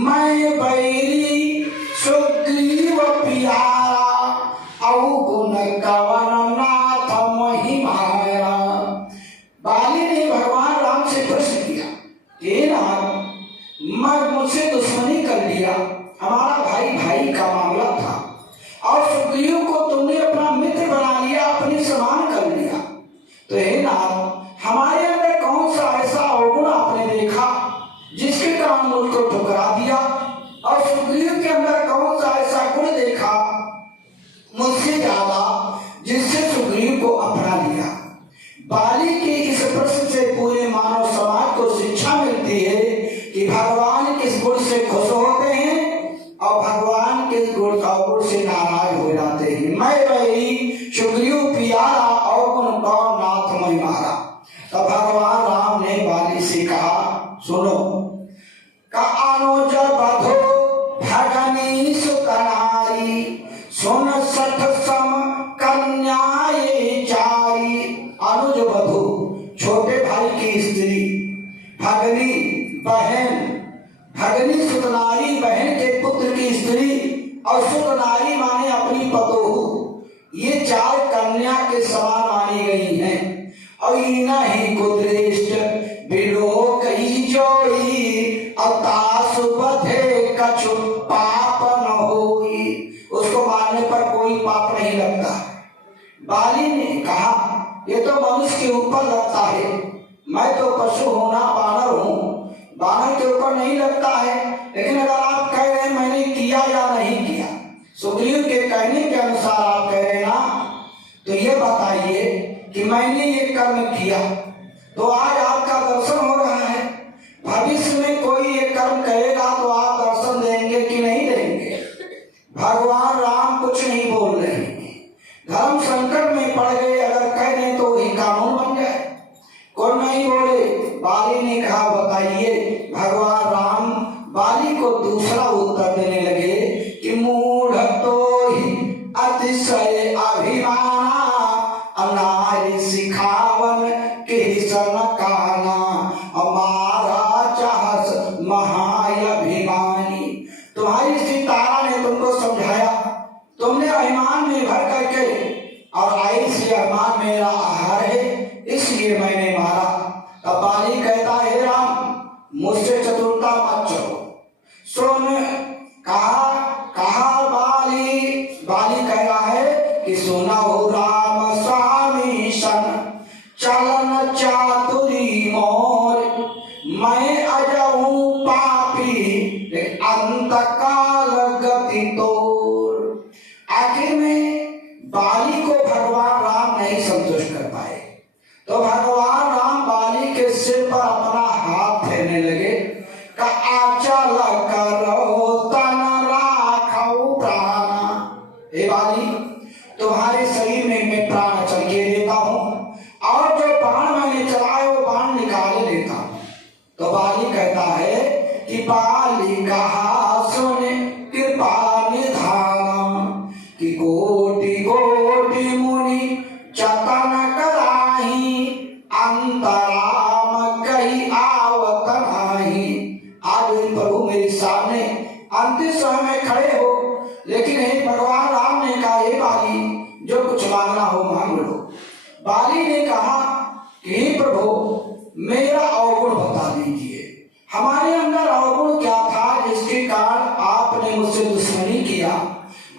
मैं बैरी सुग्रीव प्यारा, अवगुण कवन नाथ महिमाया। बाली ने भगवान राम से प्रश्न किया, हे नाथ, मैं मुझसे दुश्मनी कर लिया, हमारा भाई भाई का मामला था, और सुग्रीव को तुमने अपना मित्र बना लिया, अपनी समान कर लिया। तो हे नाथ, हमारे अंदर कौन सा ऐसा अवगुण आपने देखा जिसके कारण मुझको ठुकरा दिया, और सुग्रीव के अंदर कौन सा ऐसा गुण देखा मुझसे ज्यादा जिससे सुग्रीव को अपना लिया? बाली के इस प्रश्न से पूरे मानव समाज को शिक्षा मिलती है कि भगवान किस गुण से खुश होते हैं और भगवान किस गुण से नाराज हो जाते हैं। मैं वही सुग्रीव प्यारा, अवगुण कौन नाथ मैं मारा। तब भगवान राम ने बाली से कहा, सुनो, अनुज बधो भगनी सुतनारी, सुन सठ सम कन्याये चारी। अनुज बधू, छोटे भाई की स्त्री, भगनी बहन, भगनी सुतनारी बहन के पुत्र की स्त्री, और सुतनारी माने अपनी पतोहू। ये चार कन्या के समान मानी गई हैं। और इनहि को दृष्ट विलोक ही जोई, अवतासु बधे कछु पाप न होई। उसको मारने पर कोई पाप नहीं लगता। बाली ने कहा ये तो मनुष्य के ऊपर लगता है, मैं तो पशु होना बानर हूँ, बानर के ऊपर नहीं लगता है। लेकिन अगर आप कह रहे हैं मैंने किया या नहीं किया, सुग्रीव के कहने के अनुसार आप कह रहे ना, तो ये बताइए कि मैंने ये कर्म किया तो आज आपका दर्शन हो रहा है। भविष्य में कोई ये कर्म करेगा तो आप दर्शन देंगे कि नहीं देंगे? भगवान राम कुछ नहीं बोल रहे हैं। धर्म संकट में पड़ गए, अगर कह दें तो वही कानून बन जाए। कौन नहीं बोले? बाली ने कहा बताइए। भगवान राम बाली को दूसरा उत्तर देने लगे कि मूढ़ तो ही अतिशय अभिमाना, अनारि सिखावन के सन काना, हमारा चाहस महाअभिमानी। तुम्हारी स्त्री तारा ने तुमको समझाया, तुमने अभिमान में भर करके और आई से अभिमान मेरा आहार है इसलिए मैंने मारा। तब बाली कहता है राम मुझसे चतुरता मत चलो। सुन कहा बाली कह रहा है कि सुना हो राम स्वामी सन, चलन चातुरी मोर, मैं अजहूं पापी अंत काल गति तोर। आखिर में बाली को भगवान राम नहीं संतुष्ट कर पाए, तो भगवान राम बाली के सिर पर अपना हाथ फेरने लगे। का आचल करो तन राखो प्राण। हे बाली तुम्हारे शरीर में मैं प्राण चल के देता हूँ और जो बाण मैंने चलाए वो बाण निकाले लेता हूँ। तो बाली कहता है कि बाली कहा सुने कृपा निधान, कि कोटि कोटि मुनि चतन कराही, अंतराम कही आवत नाही। आज प्रभु मेरे सामने अंतिम समय में खड़े हो, लेकिन हे भगवान राम ने कहा हे बाली जो कुछ मांगना हो मांग लो। बाली ने कहा कि हे प्रभु मेरा अवगुण बता दीजिए, हमारे अंदर अवगुण क्या था जिसके कारण आपने मुझसे दुश्मनी किया,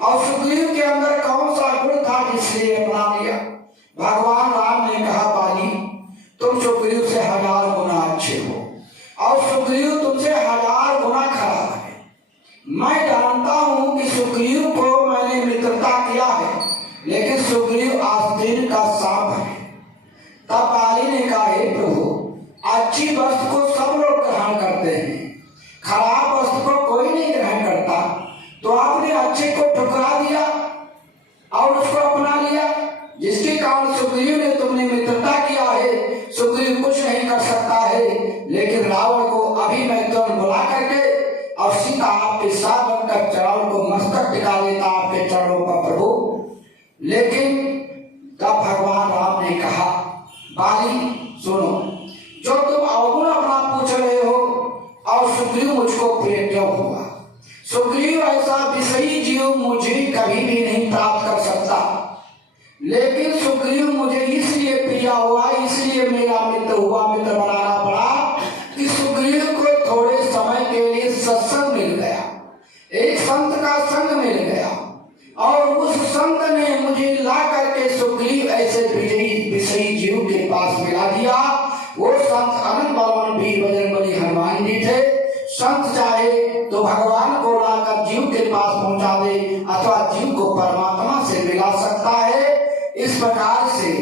और सुग्रीव के अंदर कौन सा गुण था जिसलिए अपना लिया। भगवान राम ने कहा बाली तुम सुग्रीव से 1000 गुना अच्छे हो और सुग्रीव तुमसे 1000 गुना खराब है। मैं जानता हूं कि सुग्रीव को मैंने मित्रता किया है, लेकिन सुग्रीव आस्तीन का सांप है। तब बाली ने कहा हे प्रभु अच्छी वस्तु को सब लोग ग्रहण करते हैं, खराब वस्तु को कोई नहीं ग्रहण करता, तो आपने अच्छे को ठुकरा दिया और उसको अपना लिया, जिसके कारण सुग्रीव ने तुमने मित्रता किया है। सुग्रीव कुछ नहीं कर सकता है, लेकिन रावण को अभी मैं तुरंत बुला करके और सीता आपके साथ बनकर चरणों को मस्तक टिका लेता आपके चरणों पर प्रभु। लेकिन तब भगवान राम ने कहा बाली सुनो, जो तुम अवगुण अपना पूछ रहे हो और सुग्रीव मुझको प्रिय क्यों हुआ? सुग्रीव ऐसा विषयी जीव मुझे कभी भी नहीं प्राप्त कर सकता, लेकिन सुग्रीव मुझे इसलिए प्रिय हुआ, इसलिए मेरा मित्र हुआ, मित्र बनाना पड़ा कि सुग्रीव को थोड़े समय के लिए सत्संग मिल गया, एक संत का संग मिल गया, और उस संत ने मुझे ला करके सुग्रीव ऐसे विषयी जीव के पास मिला दिया। वो संत अनंत बलवान वीर बजरंगबली हनुमान जी थे। संत चाहे तो भगवान को लाकर जीव के पास पहुंचा दे अथवा जीव को परमात्मा से मिला सकता है। इस प्रकार से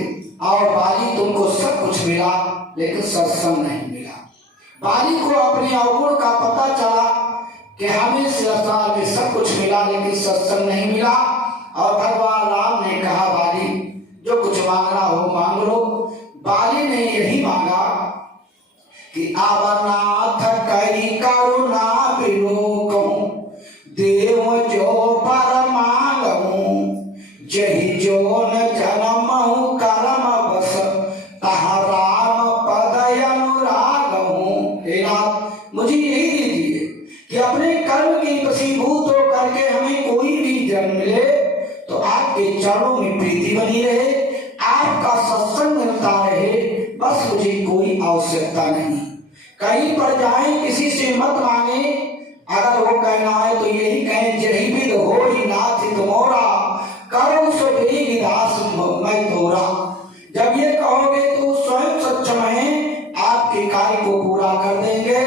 और बाली तुमको सब कुछ मिला, लेकिन सत्संग नहीं मिला। बाली को अपने अवगुण का पता चला कि हमें संसार में सब कुछ मिला, लेकिन सत्संग नहीं मिला। और भगवान राम ने कहा बाली जो कुछ मांगना हो मांग लो। बाली ने यही मांगा कि अवनाथ कई करुणा विलोकऊं, देव जो पर मांगऊं, जहि जो न जन्महु कर्म बस, तहाँ राम पद अनुरागऊं। हे नाथ मुझे यही दीजिए कि अपने कर्म की वशीभूत हो करके हमें कोई भी जन्म मिले तो आपके चरणों में प्रीति बनी रहे, आप आवश्यकता नहीं। कहीं पर जाए किसी से मत मांगे, अगर वो कहना है तो यही कहें जही विद होई नाथ तुमोरा करो सो बेगी दास मैं तोरा। जब ये कहोगे तो स्वयं सक्षम है आपके कार्य को पूरा कर देंगे।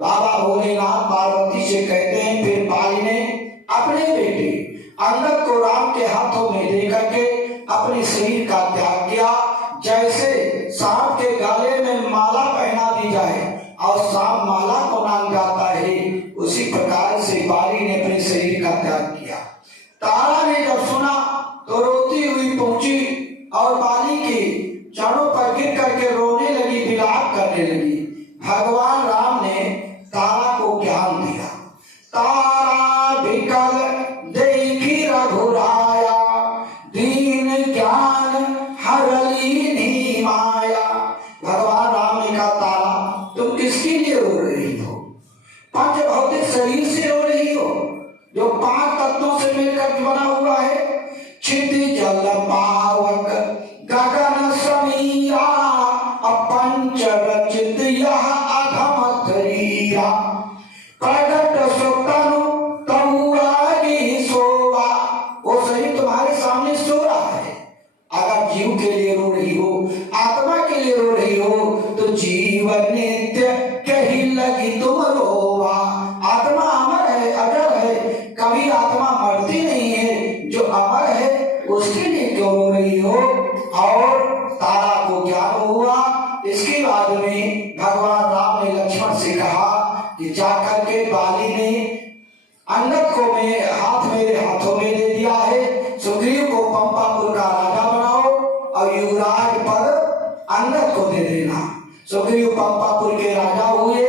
बाबा भोलेनाथ पार्वती से कहते हैं, फिर बाली ने अपने बेटे अंगद को राम के हाथों में दे करके अपने शरीर का त्याग किया। जैसे सांप के गले में माला पहना दी जाए और सांप माला को नाम जाता है, उसी प्रकार से बाली ने अपने शरीर का त्याग किया। तारा ने जब सुना तो रोती हुई पहुंची और बाली के चरणों पर गिर करके रोने लगी, विलाप करने लगी। भगवान राम ने तारा को ज्ञान दिया। तारा विकल देखी रघुराया दीन ज्ञान हरली माया। भगवान राम ने कहा, तारा तुम किसके लिए रो रही हो? पंच भौतिक शरीर से रो रही हो जो 5 तत्वों से मिलकर बना हुआ है। क्षिति जल पावक गगन समीरा अपंच रचित यह अधम शरीरा। प्रगट सुतनु तहु आगे सोवा। वो शरीर तुम्हारे सामने सो रहा है। अगर जीव के लिए रो रही हो, आत्मा के लिए रो रही हो, तो जीवन नित्य कहीं लगी तुम रोवा। आत्मा अमर है, अजर है, कभी आत्मा मरती नहीं है। जो अमर है उसके लिए क्यों रो रही हो? और तारा को ज्ञान हुआ। इसके बाद में भगवान राम ने लक्ष्मण से कहा कि जाकर के बाली ने अंगद को मेरे हाथों में दे दिया है, सुग्रीव को पंपापुर का राजा बनाओ और युवराज पर अंगद को दे देना। सुग्रीव पंपापुर के राजा हुए,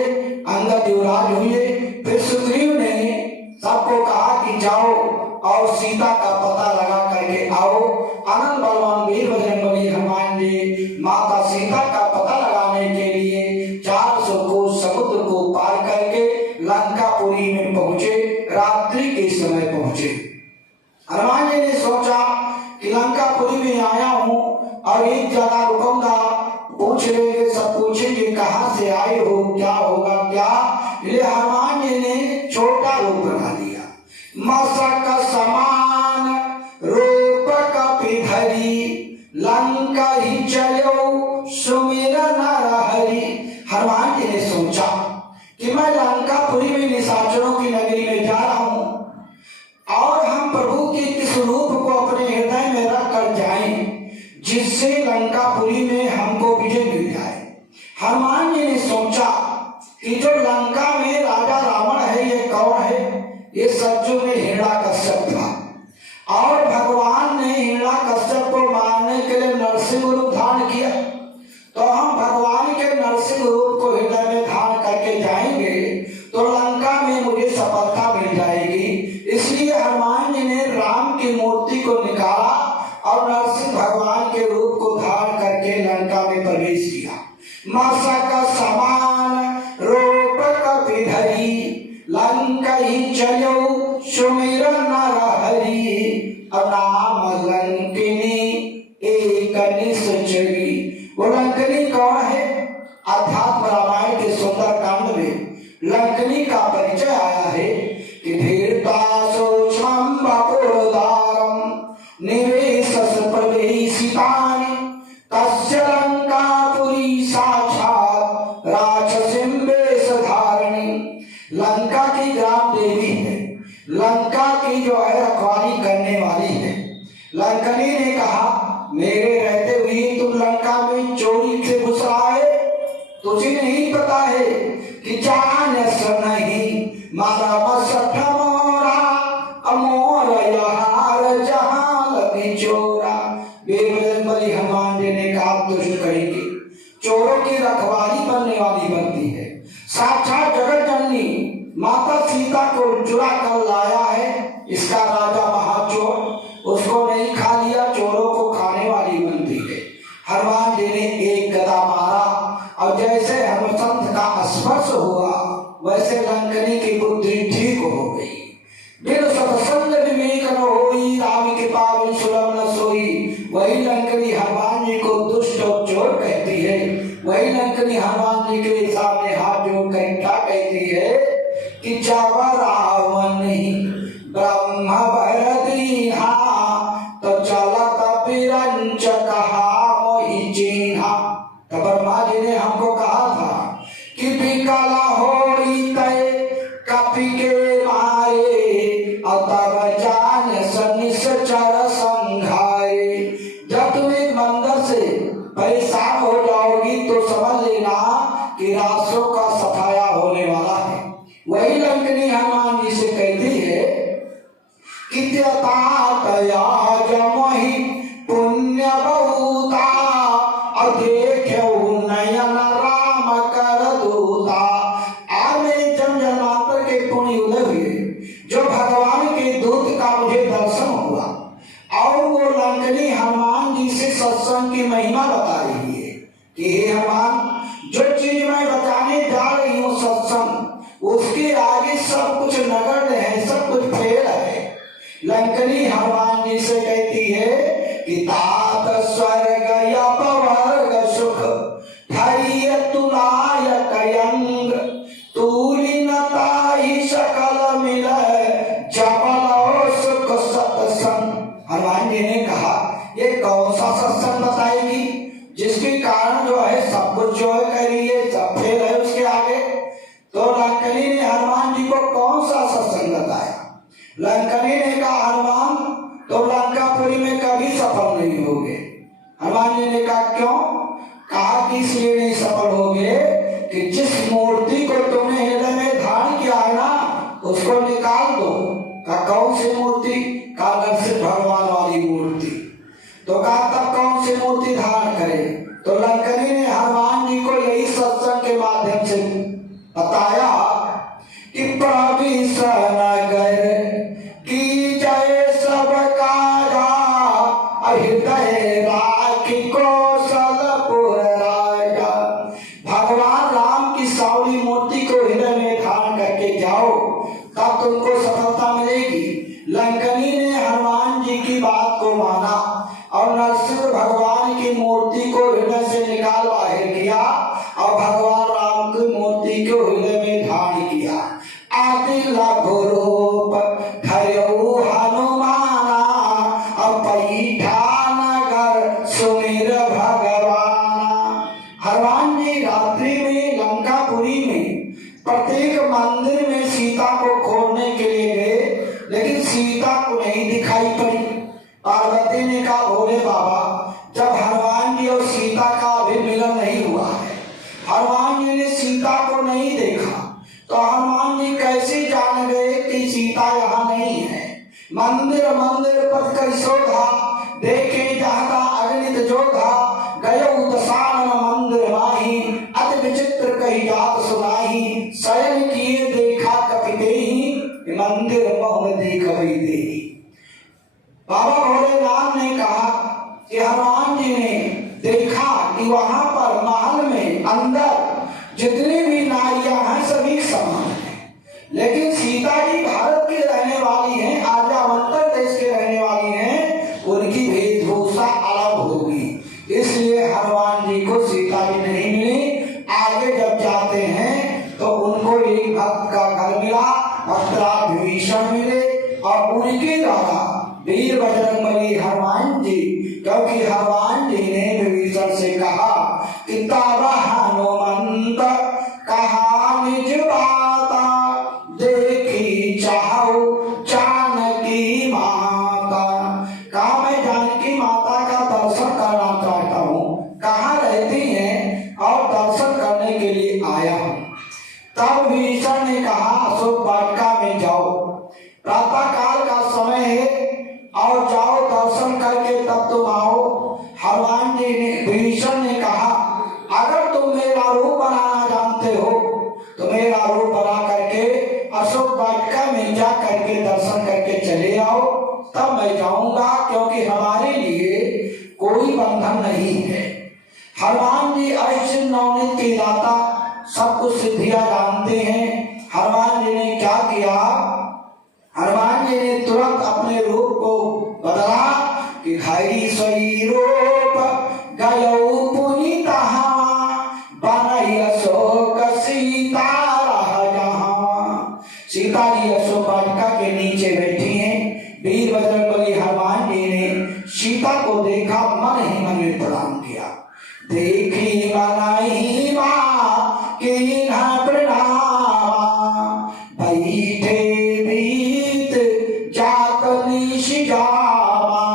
अंगद युवराज हुए। फिर सुग्रीव ने सबको कहा कि जाओ और सीता का पता लगा करके आओ। अनंत बलवान वीर बजरंगबली हनुमान जी माता सीता का पता लगाने के लिए 400 कोस समुद्र को पार करके लंकापुरी में पहुंचे। रात्रि के समय पहुंचे। हनुमान जी ने सोचा कि लंकापुरी में आया हूं और एक जगह रुकूंगा, पूछ लेंगे, सब पूछेंगे कहां से आए हो, क्या होगा क्या। इसलिए हनुमान जी ने छोटा रूप बना लिया। मसक समान रूप कपि धरी लंका ही चलो सुमिर नर हरि। हनुमान जी ने सोचा कि मैं लंकापुरी में निशाचरों की नगरी में जा रहा हूं और हम प्रभु के किस रूप को अपने हृदय में रख कर जाएं जिससे लंकापुरी में हमको विजय मिल जाए। हनुमान जी ने सोचा कि जो लंका में राजा रावण है ये कौन है? ये सच्चों में हिरण्यकश्यप था और भगवान ने हिरण्यकश्यप को मारने के लिए नरसिंह रूप धारण किया। तो हम भगवान के नरसिंह रूप को हृदय में धारण करके जाएंगे तो लंका में मुझे सफलता मिल जाएगी। इसलिए हनुमान जी ने राम की मूर्ति को निकाला और नरसिंह भगवान के रूप को धारण करके लंका में प्रवेश किया। मसक समान रूप कपि धरी लंका ही चलो सुमिर नर हरि। नाम लंकिनी एक निश्चरी। वो लंकिनी कौन है? अध्यात्म रामायण के सुंदर कांड में लंकिनी का परिचय आया है कि धीरता सूक्ष्मं वपुर्दारं निवेशस प्रवेशितानि तस्य लंकापुरी साक्षात् राक्षसीं वेशधारिणी। लंका की ग्राम देवी है, लंका की जो है रखवाली करने वाली है। लंकनी ने कहा मेरे रहते हुए तुम लंका में चोरी से घुस रहा है, तुझे नहीं पता है कि जान नहीं मारा मसठ मोरा अमोर यहार जहां लगी चोरा। बेबली हनुमान जी ने कहा दुष्ट करेंगे, चोरों की रखवाली बनने वाली बनती है। साक्षात जगत जननी माता सीता को चुरा कर लाया है इसका राजा महाचोर, उसको नहीं खा लिया, चोरों को खाने वाली बनती है। हनुमान जी ने एक गदा मारा और जैसे हनुमंत का स्पर्श हुआ वैसे लंकनी की बुद्धि ठीक हो गई। बिन सत्संग विवेक न होई राम के पावन सुलभ न सोई। वही लंकनी हनुमान जी को दुष्ट और चोर कहती है, वही लंकनी हनुमान जी के सामने हाथ जोड़कर क्या कहती है कि जब रावण ही ब्रह्म भरदीहा तो चलत पिरंच कहा मोहि चीन्हा। तो ब्रह्मा जी ने हमको कहा था कि विकला होई तय कपि के मारे तब जान निश्चर संघारे। जब तुम एक बंदर से परेशान हो जाओगी तो समझ लेना कि रास्तों का सफाया होने वाला है। वही लंकनी हनुमान जी से कहती है कि त्यतातया जमहि पुण्य बहुता और देख्यौ नयन राम कर दूता। आज मेरे जन्म जन्मांतर के पुण्य उदय हुए जो भगवान के दूत का मुझे दर्शन हुआ और वो लंकनी हनुमान जी से सत्संग की महिमा बता रही है कि हे हनुमान, जो चीज मैं बताने जा रही हूँ सत्संग, उसके आगे सब कुछ नगण्य है, सब कुछ फेल है। लंकनी हनुमान जी से कहती है कि तात स्वर्ग अपवर्ग सुख धैर्य तुलायक यंग तुलिनताहि सकल मिलय जपलो सुख सत्संग। हनुमान जी ने कहा ये कौन सा सत्संग बताएगी जिसके कारण जो है सब कुछ जो है कह रही है सब फेल है उसके आगे। तो लंकनी ने हनुमान जी को कौन सा सत्संग बताया? लंकनी ने कहा हनुमान तो लंकापुरी में कभी सफल नहीं होगे। हनुमान जी ने कहा क्यों? कहा कि इसलिए नहीं सफल होगे कि जिस मूर्ति को तुमने हृदय में धारण किया है ना उसको निकाल दो। कहा कौन सी मूर्ति? कहा नरसिंह भगवान वाली मूर्ति। तो कहा तब कौन सी मूर्ति धारण करे? तो लंकनी ने हनुमान जी को यही सत्संग के माध्यम से बताया कि प्रविशन नगर की जय सब काजा हृदय राखी कौशलपुर राजा। भगवान राम की सावली मूर्ति को हृदय में धारण करके जाओ तब तुमको सफलता मिलेगी। लंकनी ने हनुमान जी की बात को माना और नरसिंह भगवान की मूर्ति को हृदय से निकाल बाहर किया और भगवान राम की मूर्ति को हृदय में धारण किया। आदि लघु रूप धरऊ हनुमाना पैठा नगर सुमिर भगवाना। हनुमान जी रात्रि में लंकापुरी में प्रत्येक मंदिर में सीता को खोजने के लिए गए लेकिन सीता को नहीं दिखाई पड़ी। पार्वती ने कहा भोले बाबा जब हनुमान जी और सीता का अभी मिलन नहीं हुआ है, हनुमान जी ने सीता को नहीं देखा तो हनुमान जी कैसे जान गए कि सीता यहाँ नहीं है? मंदिर मंदिर पद कर शोधा देखे जाता अगणित जोधा गयो दशानन मंदिर माही अति विचित्र कही जात सुनाही शयन किए देखा कपिते ही मंदिर मौन देखबई देही। बाबा भोलेनाथ ने कहा कि हनुमान जी ने देखा कि वहां पर महल में अंदर जितनी भी नारियां हैं सभी समान हैं, लेकिन सीता जी भारत की रहने वाली हैं, आर्यावर्त देश के रहने वाली हैं, उनकी वेशभूषा अलग होगी, इसलिए हनुमान जी को सीता जी नहीं मिली। आगे जब जाते हैं तो उनको एक भक्त का घर मिला, भक्तराज मिले और उनके द्वारा वीर बजरंगबली हनुमान जी, क्योंकि हनुमान जी ने विभीषण से कहा कि तब हनुमंत कहा निज बाता देखी चाहू जानकी माता। कहा मैं जानकी माता का दर्शन करना चाहता हूँ, कहाँ रहती हैं और दर्शन करने के लिए आया हूँ। तब विभीषण ने कहा अशोक वाटिका में जाओ, प्रातः काल का समय है और जाओ दर्शन करके तब तुम आओ। हनुमान जी ने विभीषण ने कहा अगर तुम मेरा रूप बनाना जानते हो तो मेरा रूप बना करके अशोक वाटिका में जा करके दर्शन करके चले आओ, तब मैं जाऊंगा, क्योंकि हमारे लिए कोई बंधन नहीं है। हनुमान जी अष्ट नवनीत के दाता, सब कुछ सिद्धियां जानते हैं। हनुमान जी ने क्या किया? हनुमान जी ने तुरंत अपने रूप को बदला कि हरि सोई रूप गयो पुनीता देखी मनाई माँ की न प्रणामा बैठे बीत जात निश जामा।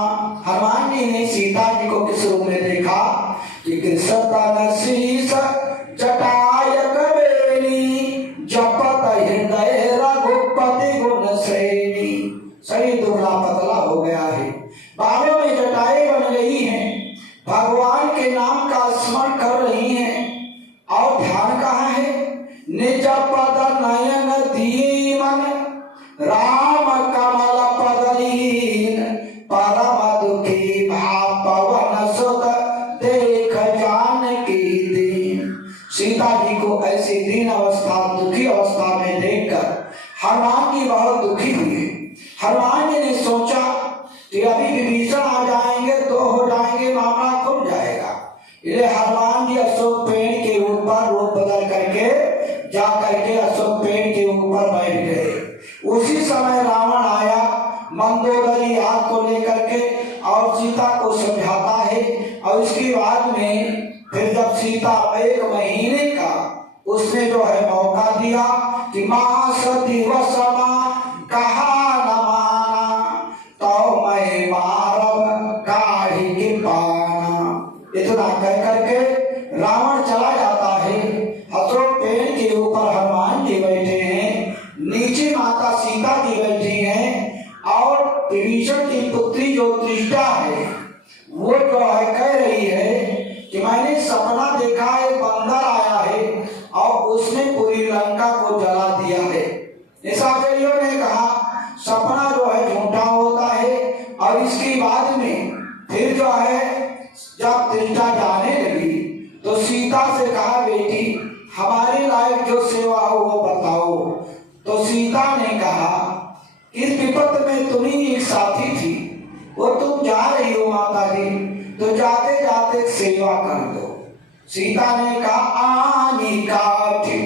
हनुमान जी ने सीता जी को किस रूप में देखा कि कृष्ण शीस जटाय कबेली जपत हृदय रघुपति गुण श्रेणी। शरीर दुबला पतला हो गया है, बालों में जटाएं बन गई हैं, भगवान के नाम का स्मरण कर रही हैं और ध्यान कहाँ है? निज पद नयन दिए मन राम कमल पद लीन परम दुखी भाव पवन सुत देख जानकी दीन। सीता जी को ऐसी दीन अवस्था दुखी अवस्था में देखकर हनुमान जी बहुत दुखी हुए। हनुमान जी ने सोचा कि अभी विभीषण आ जाएंगे तो हो जाएंगे, मामला खुल जाएगा। इसलिए हनुमान जी अशोक पेड़ के ऊपर रूप बदल करके जा करके अशोक पेड़ के ऊपर बैठ गए। उसी समय रावण आया मंदोदरी हाथ को लेकर के और सीता को समझाता है। और इसके बाद में फिर जब सीता 1 महीने का उसने जो है मौका दिया कि मास दिवस कहा न माना तो मैं मारब काढ़ी के पाना। इतना कह करके रावण चला जाता है। अशोक पेड़ के ऊपर हनुमान जी बैठे हैं, नीचे माता सीता जी बैठी हैं और विभीषण की पुत्री जो त्रिष्टा है वो जो है कह रही है कि मैंने सपना देखा है, बंदर आया है और उसने पूरी लंका को जला दिया है। निशाचरियों ने कहा सपना जो है झूठा होता है। और इसके बाद में फिर जो है जब त्रिष्टा जाने लगी तो सीता से कहा बेटी हमारे लायक जो सेवा हो वो बताओ। तो सीता ने कहा इस विपत्त में तुम ही एक साथी थी, वो तुम जा रही हो माता जी, तो जाते जाते सेवा कर दो। सीता ने कहा आनी काठी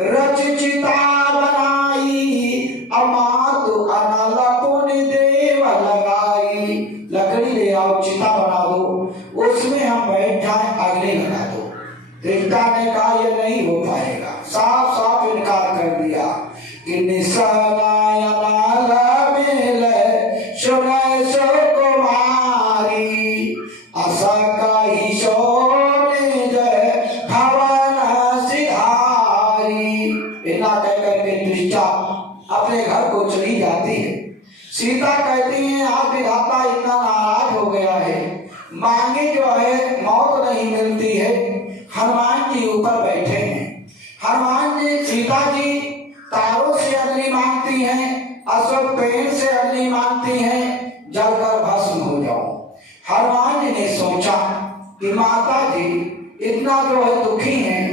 रच चिता बनाई अमातु अनल पुनि देव लगाई। लकड़ी ले आओ, चिता बना दो, उसमें हम बैठ जाए, अग्नि लगा दो। त्रिष्टा ने कहा यह नहीं हो पाएगा, साफ साफ इनकार कर दिया कि निसनायना सुनय सो कुमारी असका ही सोने जय भवन सिधारी। इतना कह करके त्रिष्टा अपने घर को चली जाती है। सीता कहती है आप विधाता इतना नाराज हो गया है, मांगे जो है मौत नहीं मिलती है। हनुमान जी ऊपर बैठे हैं, हनुमान जी सीता जी तारों से अग्नि मांगती हैं, अशोक पेड़ से अग्नि मांगती हैं, जलकर भस्म हो जाओ। हनुमान जी ने सोचा कि माता जी इतना जो है दुखी हैं,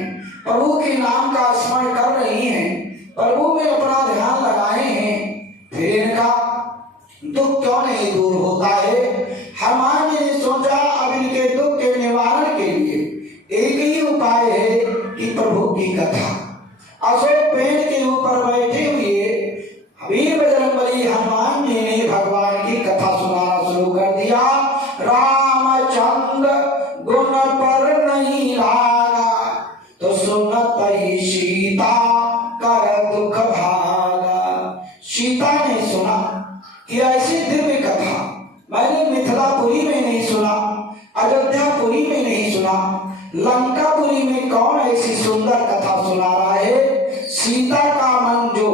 प्रभु के नाम का स्मरण कर रही हैं, प्रभु में अपना ध्यान लगाए हैं, फिर इनका दुख क्यों नहीं दूर होता है। हनुमान जी ने सोचा अब इनके दुख के निवारण के लिए एक ही उपाय है कि प्रभु की कथा। अशोक पेड़ के ऊपर बैठे हुए वीर बजरंगबली हनुमान जी ने भगवान की कथा सुनाना शुरू कर दिया। रामचंद्र गुण पर नहीं लागा तो सुनत ही सीता कर दुख भागा। सीता ने सुना कि ऐसी दिव्य कथा मैंने मिथिलापुरी में नहीं सुना, अयोध्यापुरी में नहीं सुना, लंकापुरी में कौन ऐसी सुंदर कथा सुना रहा है। सीता का मन जो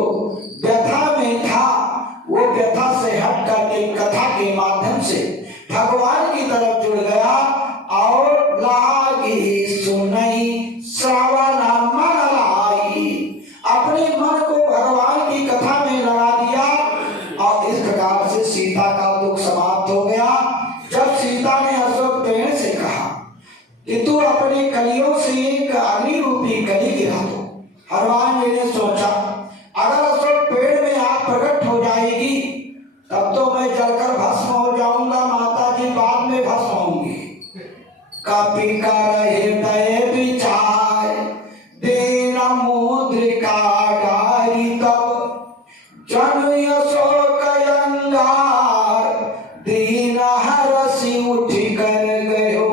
व्यथा में था वो व्यथा से हट करके कथा के माध्यम से भगवान की तरफ जुड़ गया और लागी सुनई श्रवण मन लाई, अपने मन को भगवान की कथा में लगा दिया और इस प्रकार से सीता का दुख समाप्त हो गया। जब सीता ने अशोक पेड़ से कहा कि तू अपने कलियों से एक अग्नि रूपी कली गिरा दो, हनुमान जी ने सोचा अगर अशोक पेड़ में आग प्रकट हो जाएगी तब तो मैं जलकर भस्म हो जाऊंगा, माता जी बाद में भस्म होंगी। कपि कर हृदय विचार दीन मुद्रिका डारी तब जन अशोक अंगार दीन हरसि उठ कर गयो।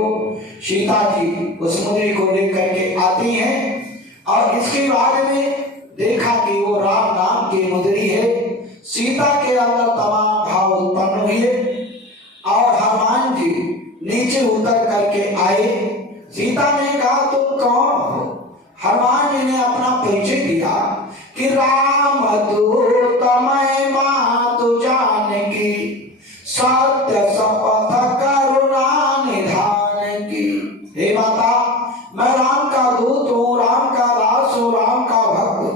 सीता जी उस मुद्री को लेकर के आती हैं और इसके बाद में देखा कि वो राम नाम की मुद्री है। सीता के अंदर तमाम भाव उत्पन्न हुए और हनुमान जी नीचे उतर करके आए। सीता ने कहा तुम कौन हो? हनुमान जी ने अपना परिचय दिया कि राम दूत मैं मातु जानकी, सत्य शपथ करुणा निधान की। हे माता, मैं राम का दूत हूँ, राम का दास हूँ, राम का भक्त हूँ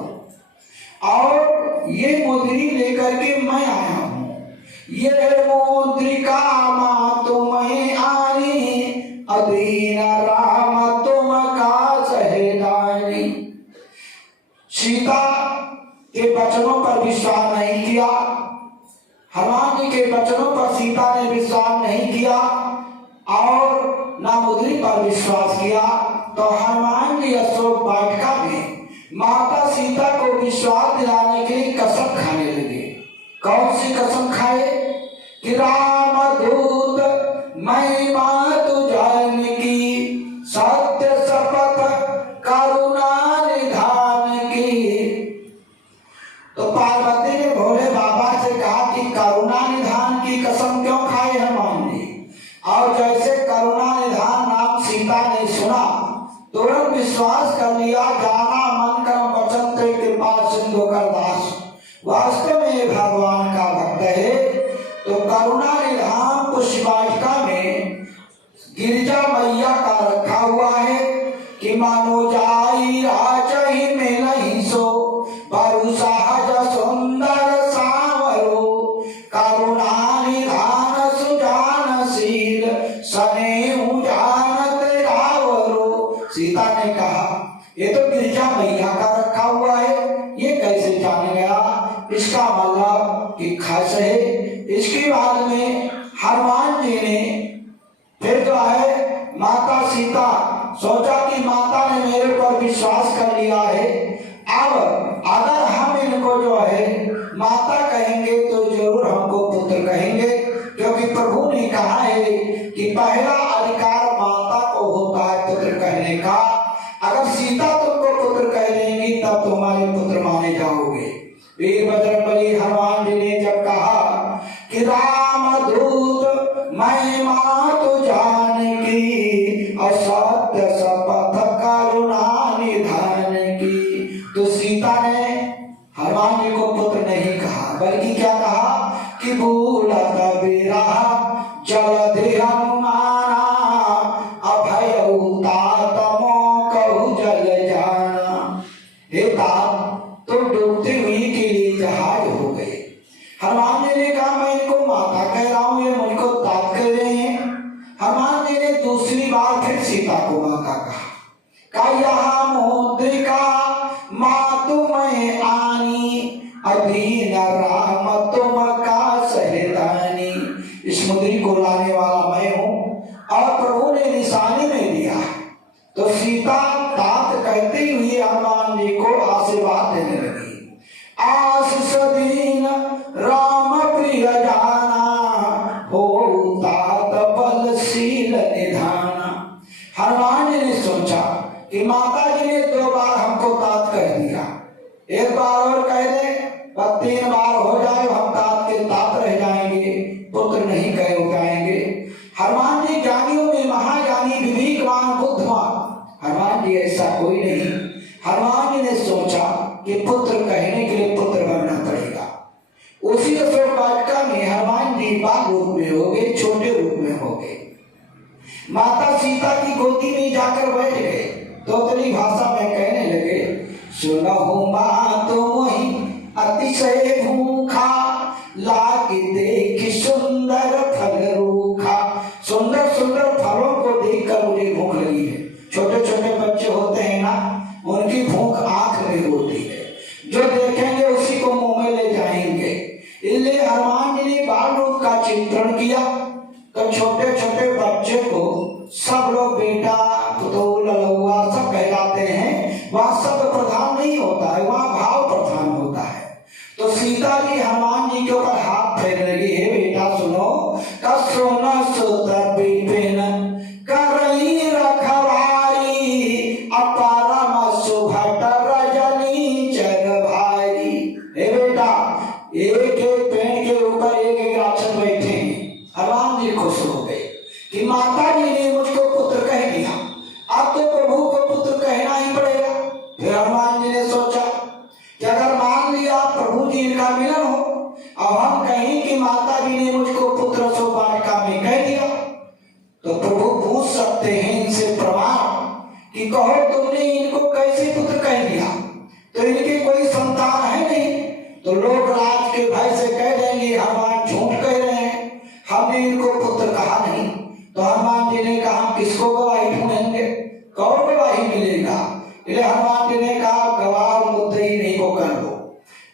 और ये मुद्री लेकर के मैं आया हूँ। ये मुद्रिका मातु मैं आनी, अधीन राम तुम का सहदानी। सीता के वचनों पर विश्वास नहीं किया, हनुमान जी के वचनों पर सीता ने विश्वास नहीं किया और ना मुद्री पर विश्वास किया। तो हनुमान जी अशोक वाटिका में माता सीता को विश्वास दिलाने के लिए कसम खाने लगे। कौन सी कसम खाए? कि राम दूत मैं मातु जानकी, सत्य शपथ करुणा निधान की। तो पार्वती ने भोले बाबा से कहा कि करुणा निधान की कसम क्यों खाए हनुमान जी? और जैसे करुणा निधान नाम सीता ने सुना, तुरंत विश्वास कर लिया, जाना मन कर्म वचन ते कृपा सिंधु कर दास, वास्तव में भगवान का भक्त है। तो करुणा निधान पुष्प वाटिका में गिरिजा मैया का रखा हुआ है कि मानो जाई राजहि में नहीं सो, परु सहज सुंदर सावरो, करुणा निधान सुजानशील, स्नेहु जानत रावरो। सीता ने कहा ये तो गिरिजा मैया का रखा हुआ है, ये कैसे जान गया? इसका मतलब कि खास है। इसके बाद में हनुमान जी ने फिर जो है माता सीता सोचा कि माता ने मेरे पर विश्वास कर लिया है, अब अगर हम इनको जो है माता कहेंगे तो जरूर हमको पुत्र कहेंगे, क्योंकि प्रभु ने कहा है कि पहला अधिकार माता को होता है पुत्र कहने का। अगर सीता तुमको पुत्र कह देंगी तब तुम्हारे पुत्र माने जाओगे। वीर बजरंगबली हनुमान जी ने जब कहा कि राम दूत मैं मातु जानकी, असत्य शपथ करुणा निधान की, तो सीता ने हनुमान जी को पुत्र नहीं कहा, बल्कि क्या कहा कि भूलत बिरह जलधि हनुमाना, अभय तात मोकहु जल जाना। हे तात, तुम डूबती हुई के लिए जहाज हो गए। हनुमान जी ने कहा मैं इनको माता कह रहा हूँ, ये मुझको तात कह रहे हैं। हनुमान जी ने दूसरी बार फिर सीता को माता कहा, यहाँ मुद्रिका मातु मैं आनी, अधीन राम तुम का सहदानी। इस मुद्री को लाने वाला मैं हूँ और प्रभु ने निशानी में दिया। तो सीता तात कहते हुए हनुमान जी को आशीर्वाद देने लगी। आशीष दीन राम प्रिय जाना, हो तात बलशील निधाना। हनुमान जी ने सोचा कि माता जी ने 2 बार हमको तात कह दिया, एक बार और कह दे, 3 बार हो जाए, हम तात के तात रह जाएंगे, पुत्र नहीं कहे हो जाएंगे। हनुमान जी ज्ञानियों में महाज्ञानी, विवेकवान, बुद्धिमान। हनुमान जी ऐसा कोई नहीं। हनुमान जी ने सोचा कि पुत्र कहने के लिए पुत्र बनना पड़ेगा। उसी अशोक वाटिका में हनुमान जी बाल रूप में हो गए, छोटे रूप में हो गए। माता सीता की गोदी में जाकर बैठ गए, तोतली भाषा में कहने लगे, सुनहु मातु मोहि अतिशय भूखा, लागे देखि सुंदर फल रूखा। सुंदर सुंदर फलों को देखकर मुझे भूख लगी है। छोटे छोटे बच्चे होते हैं ना, उनकी भूख आंख में होती है, जो देखेंगे उसी को मुंह में ले जाएंगे। इसलिए हनुमान जी ने बाल रूप का चित्रण किया। तो छोटे छोटे बच्चे को सब लोग बेटा, पुतोह, ललहुआ सब कहलाते हैं। वहाँ शब्द प्रधान नहीं होता है, वहाँ भाव प्रधान होता है। तो सीता जी हनुमान जी के ऊपर हाथ फेर लगी, हे बेटा सुनो, का सोना सुत बिपिन करई रखवा फिर हनुमान जी ने सोचा कि अगर मान लिया प्रभु जी इनका मिलन हो, अब हम कहीं कि माता जी ने मुझको पुत्र सौभाग्य में कह दिया, तो प्रभु पूछ सकते हैं इनसे प्रमाण कि कहो तुमने इनको कैसे पुत्र कह दिया, तो इनकी कोई संतान है नहीं। तो लोग राज के भय से कह देंगे हनुमान झूठ कह रहे हैं, हमने इनको पुत्र कहा नहीं। तो हनुमान जी ने कहा हम किसको गवाही ढूंढेंगे, कौन गवाही मिलेगा। इसलिए हनुमान जी ने कहा गवाह मुद्दई नहीं को कर दो,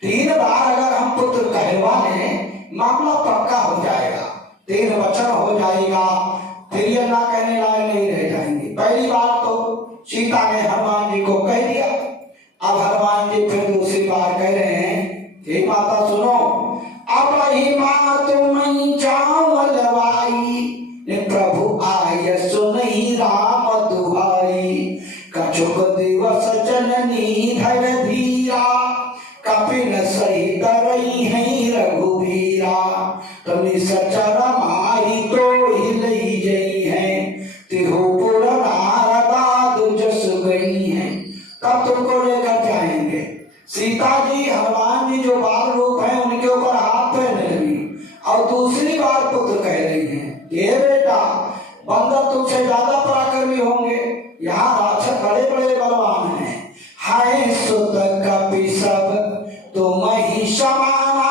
3 बार अगर हम पुत्र कहलवा लें मामला पक्का हो जाएगा, 3 वचन हो जाएगा, फिर ये ना कहने लायक नहीं रह जाएंगे। पहली बार तो सीता ने हनुमान जी को कह दिया, अब हनुमान जी फिर दूसरी बार कह रहे हैं हे माता सुनो, अब ही माँ तुम चावलवाई, प्रभु आय सुनहि राम दुहाई, कछुक दिवस जननी धर धीरा, कपिन सहित रही है रघुवीरा, तुमने सचर माही तो ही लई जई है, तिहु पुर नारदा दुजस गई है। तब तुमको लेकर जाएंगे। सीता जी हनुमान जी जो बाल रूप है उनके ऊपर हाथ फेरने लगी और दूसरी बार पुत्र कह रही हैं, ये बेटा बंदर तुमसे ज्यादा पराक्रमी होंगे, यहाँ राक्षस बड़े बड़े बलवान हैं, हाय सुत कपि सब तुम ही समाना,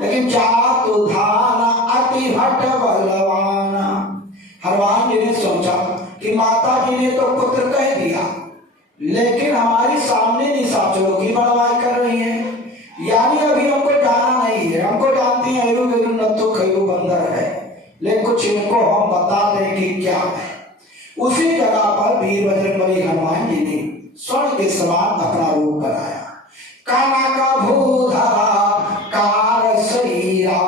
लेकिन जातु धाना अति भट बलवाना। हनुमान जी ने सोचा कि माता जी ने तो पुत्र कह दिया, लेकिन हमारी सामने निशाचरों की बड़वाई कर रही है, यानी अभी हमको जाना नहीं है। हमको जानती है एरू वेरू नत्थु खैरू बंदर है, लेकिन कुछ इनको हम बता दें कि क्या है। उसी जगह पर वीर बजरंगबली हनुमान जी ने स्वर्ण के समान अपना रूप बनाया, काना का भूधरा कार शरीरा,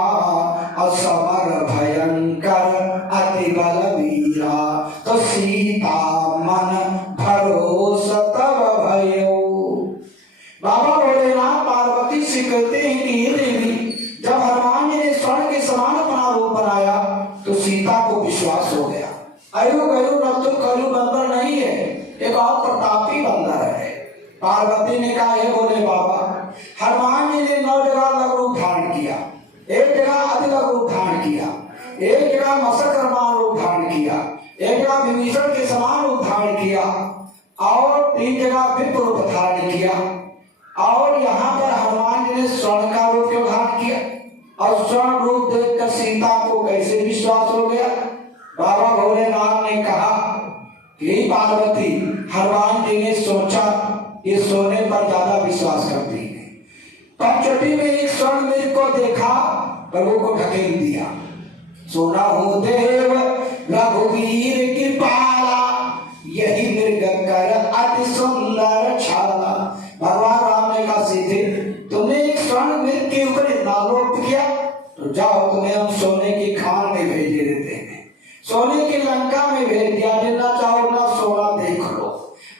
असमर भयंकर अति बलवीरा, तो सीता मन भरोस तब भयो। बाबा भोलेनाथ पार्वती से कहते हैं कि ये देवी, जब हनुमान जी ने स्वर्ण के समान अपना रूप बनाया तो सीता को विश्वास हो गया। अयो गयो नत्थु खैरू बंदर नहीं है, एक और प्रतापी बंदर है। पार्वती ने कहा हे बोले बाबा, हनुमान जी ने 9 जगह लघु रूप धारण किया, 1 जगह अति लघु रूप धारण किया, 1 जगह मत्स्यकर्मा रूप धारण किया, 1 जगह विभीषण के समान रूप धारण किया और 3 जगह विप्र रूप धारण किया। और यहाँ पर हनुमान जी ने स्वर्ण का रूप क्यों धारण किया, और स्वर्ण रूप देखकर सीता को कैसे विश्वास हो गया। बाबा भोलेनाथ ने कहा कि पार्वती, हनुमान जी ने सोचा ये सोने पर ज्यादा विश्वास करती है। पंचवटी में एक स्वर्ण मृग को देखा, प्रभु को ढकेल दिया, सोना हो देव रघुवीर कृपाला, यही मृग कर अति सुंदर छाला। भगवान राम ने कहा सीधे, तुमने एक स्वर्ण मृग के ऊपर इतना लोभ किया, तो जाओ तुम्हें हम सोने की खान में भेज देते हैं, सोने की लंका में भेज दिया, जितना चाहो ना सोना देख लो।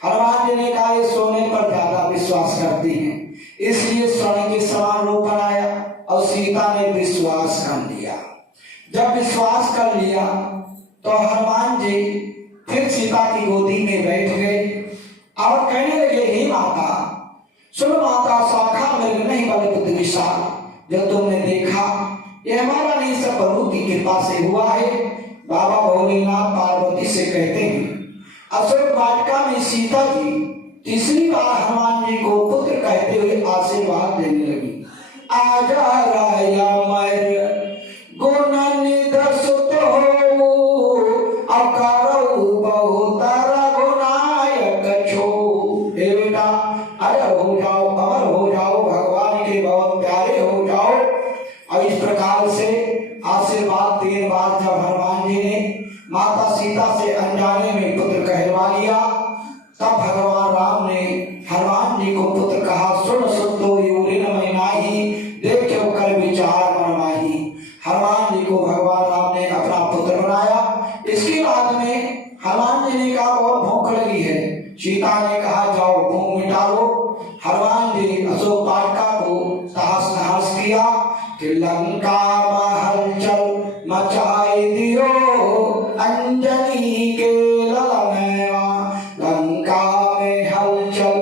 हनुमान जी ने कहा ये सोने पर ज्यादा विश्वास करती हैं, इसलिए स्वर्ण के समान रूप बनाया और सीता ने विश्वास कर लिया। जब विश्वास कर लिया तो हनुमान जी फिर सीता की गोदी में बैठ गए और कहने लगे हे माता सुनो माता, शाखा मृग नहीं बल बुद्धि विशाल, जो तुमने देखा ये हमारा नहीं सब प्रभु की कृपा से हुआ है। बाबा भोलेनाथ पार्वती से कहते हैं, अशोक वाटिका में सीता जी तीसरी बार हनुमान जी को पुत्र कहते हुए आशीर्वाद देने लगी। आजा राया मर गुण निदर्शुत हो, अकारौ बहुतर गुणायक छो। हे बेटा अरे हो जाओ, अमर हो जाओ, भगवान के बहुत प्यारे हो जाओ। और इस प्रकार से आशीर्वाद 3 बार जब हनुमान जी ने माता सीता से अनजाने में पुत्र कहलवा लिया, तब भगवान राम ने हनुमान जी को पुत्र कहा। सुन सुतो यूरिन महिमाही, देखो कर विचार मन माही। हनुमान जी को भगवान राम ने अपना पुत्र बनाया। इसके बाद में हनुमान जी ने कहा बहुत भूख लगी है। सीता ने कहा जाओ भूख मिटा लो। हनुमान जी अशोक वाटिका को तहस नहस किया कि लंका महलचल मचाए दियो, अंजनी के ललनवा लंका में हलचल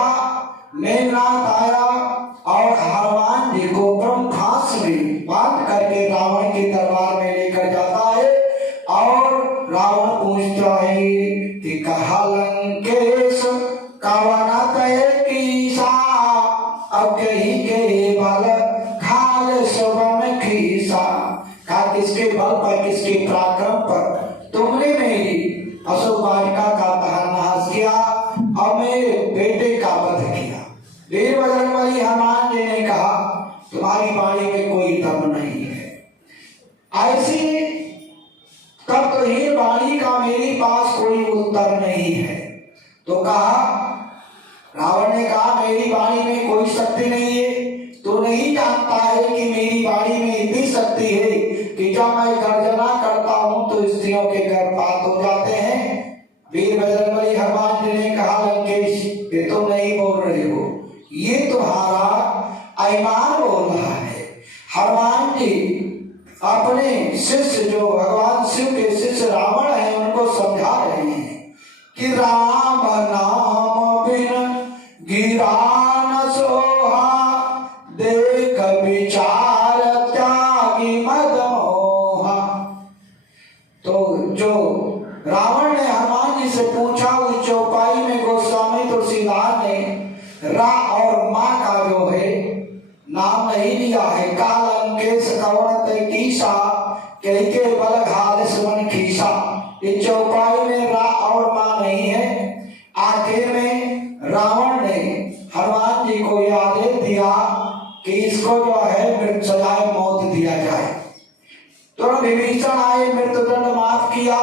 किया, मेघनाथ आया और हनुमान जी को ब्रह्मास्त्र में बांध करके रावण के दरबार में लेकर जाता है। और रावण पूछता है कि कहा लंकेश कवन तय कीसा, अब कही के बल खाल सुबन खीसा। कहा किसके बल पर, किसके पराक्रम पर तुमने मेरी अशोक वाटिका का तहस किया और मेरे बेटे का वध किया। वीर बजरंगबली हनुमान जी ने कहा तुम्हारी वाणी में कोई दम नहीं है, ऐसी तब तो ये वाणी का मेरे पास कोई उत्तर नहीं है। तो कहा, रावण ने कहा मेरी वाणी में कोई शक्ति नहीं है, तो नहीं जानता है कि मेरी वाणी में इतनी शक्ति है कि जब मैं गर्जना करता हूं तो स्त्रियों के गर्भपात हो जाते हैं। वीर बजरंगबली हनुमान जी ने कहा लंकेश ये तो नहीं बोल रहे हो, ये तुम्हारा अभिमान बोल रहा है। हनुमान जी अपने शिष्य जो भगवान शिव के शिष्य रावण है उनको समझा रहे हैं कि राम नाम बिन गिरा न सोहा, देख विचार त्यागी मद मोहा। तो जो रावण ने हनुमान जी से पूछा उस चौपाई में गोस्वामी तुलसीदास ने रा और माँ का जो है नाम नहीं लिया है। कालंकेश कवन तय कीसा, कही के बल घाल सुमन खीसा। इस चौपाई में रा और माँ नहीं है। आखिर में रावण ने हनुमान जी को यह आदेश दिया कि इसको जो है सजाए मौत दिया जाए। तो विभीषण आए, मृत्युदंड माफ किया।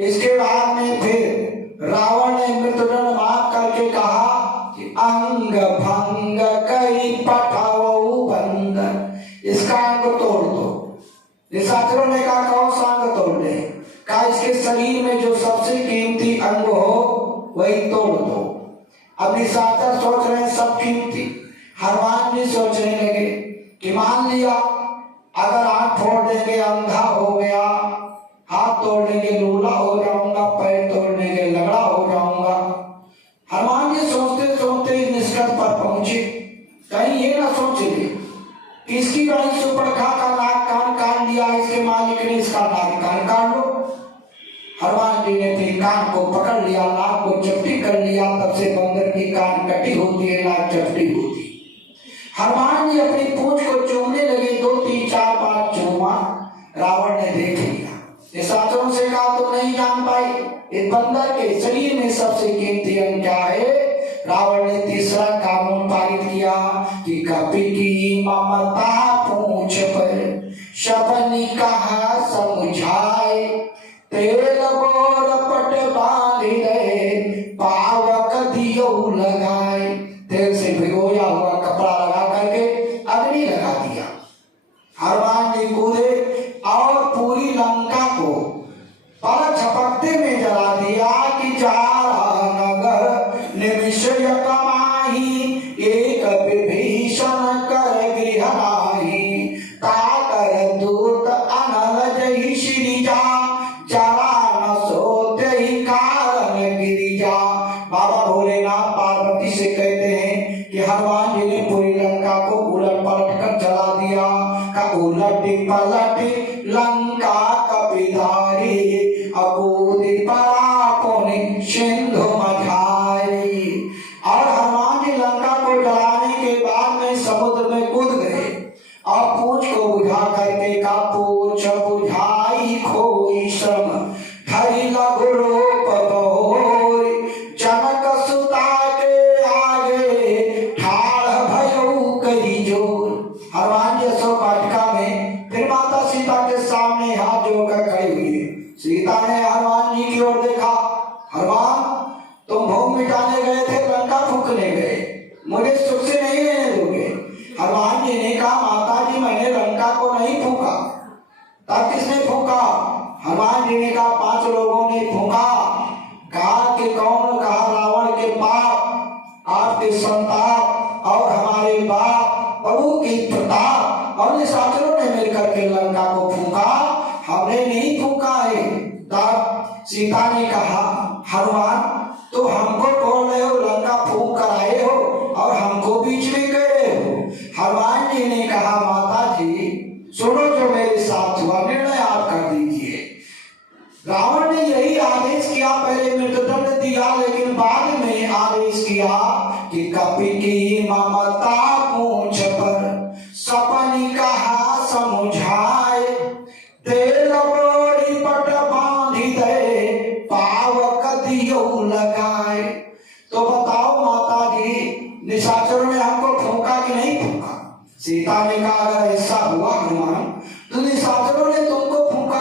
इसके बाद में फिर रावण ने मृत्युदंड माफ करके कहा कि अंग भंग कई पठाओ बंद, इसका अंग तोड़ दो। निशाचरों ने कहा कौन सा अंग तोड़ दे? कहा इसके शरीर में जो सबसे कीमती अंग हो वही तोड़ दो। अब निशाचर सोच रहे हैं सब कीमती, हनुमान जी सोचने लगे कि मान लिया अगर आंख फोड़ देंगे अंधा हो गया, हाथ तोड़ देंगे लूला हो जाऊंगा, पैर तोड़ देंगे लगड़ा हो जाऊंगा। हनुमान जी सोचते सोचते निष्कर्ष पर पहुंचे, कहीं ये ना सोच ले कि इसकी बड़ी सुपर्णखा का नाक कान काट दिया, इसके मालिक ने इसका नाक कान काट लो। हनुमान जी ने फिर कान को पकड़ लिया, नाक को चपटी कर लिया। तब से बंदर की कान कटी होती है, नाक चपटी होती। हनुमान जी अपनी पूंछ को चूमने लगे, 2 3 4 5 चूमा। रावण ने देख लिया। निशाचरों से कहा तो नहीं जान पाए इस बंदर के शरीर में सबसे कीमती अंग क्या है। रावण ने तीसरा कानून पारित किया कि कपि की ममता पूंछ पर शबनी कहा समझाए, तेल बोर पट बांधे पावक दियो लगाए। तेल से भिगोया हुआ कपड़ा लगा करके अग्नि लगा दिया। हनुमान जी कूदे और पूरी लंका को पल झपकते में जला दिया कि चारा नगर निमिषय कमाही, एक विभीषण कर गृह नाही। ताकर दूत अनल जहि श्रीजा, जरा न सोते ही कारण गिरिजा। बाबा भोलेनाथ पार्वती से कहते हैं कि हनुमान जी ने पूरी लंका को उलट पलट कर जला दिया। का उलटी पलटी लंका कपिधारी, अकूदी परापुनि सिंधु मझारी। और हनुमान जी लंका को जलाने के बाद में समुद्र में कूद गए और पूंछ को बुझा करके का पूछ बुझाई खोई श्रम, धरि लघु रूप बहोरी। जनक सुता के आगे ठाड़ भयो करी जोर। हनुमान जी अशोक वाटिका में फिर माता सीता के सामने हाथ जोड़कर खड़ी हुई। सीता ने हनुमान जी की ओर देखा, हनुमान तुम भूमि मिटाने गए थे, लंका फूकने गए, मुझे सुख से नहीं रहने दोगे। हनुमान जी ने कहा माता जी मैंने लंका को नहीं फूका। तब किसने फूका? हनुमान जी ने कहा 5 लोगों ने फूका। कहा कि कौन? कहा रावण के पाप, आपके संताप और हमारे बाप प्रभु की प्रताप और निशाचरों ने मिलकर के लंका को फूका, हमने नहीं फूका है। तब सीता ने कहा हनुमान तो हमको बोल रहे हो लंका फूक कर आए हो, किया कि कपि की ममता पूछ पर सपनी कहा समझाए, तेल बोरी पट बांधी दे पावक दियो लगाए। तो बताओ माता जी, निशाचरों ने हमको फूंका कि नहीं फूंका? सीता ने कहा अगर ऐसा हुआ हनुमान तो निशाचरों ने तुमको फूंका,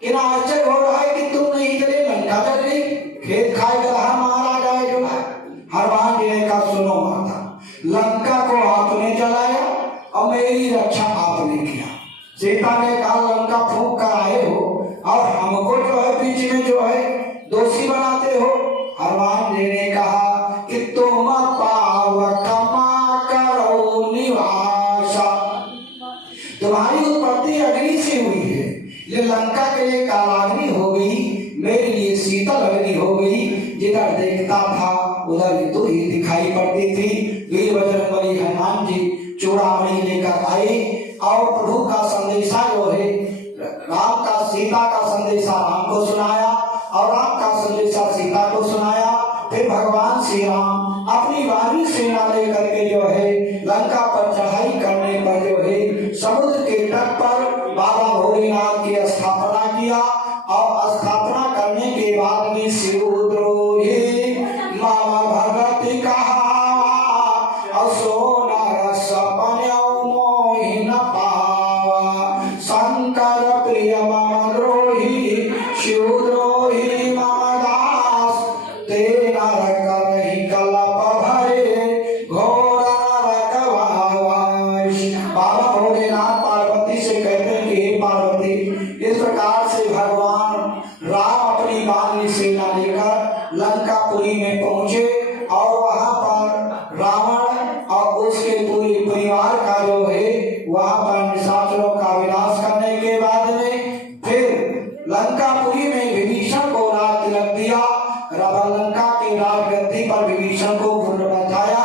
कितना आश्चर्य हो रहा है कि तुम नहीं जले लंका जल गई, खेत खाए गधा मारा जाए जो है। हनुमान जी ने कहा सुनो माता, लंका को आपने जलाया और मेरी रक्षा आपने किया। सीता ने कहा लंका फूंक कर आए हो और हमको जो है बीच में जो है दोषी बनाते हो। हनुमान जी ने कहा कि तुम पावक मा करो निवासा, तुम्हारी उत्पत्ति अग्नि से हुई है, ये लंका के लिए कालाग्नि हो गई, मेरे लिए शीतल अग्नि हो गई। जिधर देखता था उधर तो ही दिखाई पड़ती थी। वीर बजरंगबली हनुमान जी चूड़ामणि लेकर आए और प्रभु का संदेशा जो है राम का सीता का संदेशा राम को सुनाया और राम का संदेशा सीता को सुनाया। फिर भगवान श्री राम अपनी वानरी सेना लेकर के जो है लंका पर चढ़ाई करने पर जो है समुद्र के तट पर बाबा भोलेनाथ की स्थापना किया और स्थापना करने के बाद में शिवद्रोही मामा भगति कहा सोना सपन्यो मोहि न पावा, शंकर प्रिय मम द्रोही शिवद्रोही मम दास, तेरा करहि कलप भरे घोर नरक वास। बाबा भोलेनाथ पार्वती से कहते हैं कि हे पार्वती, इस प्रकार से भगवान राम अपनी वानरी सेना लेकर लंकापुरी में पहुंचे और वहां पर रावण और उसके पूरे परिवार का जो है वहां पर निशाचरों का विनाश करने के बाद में फिर लंकापुरी में विभीषण को राज तिलक दिया। लंका के राजगद्दी पर विभीषण को बैठाया।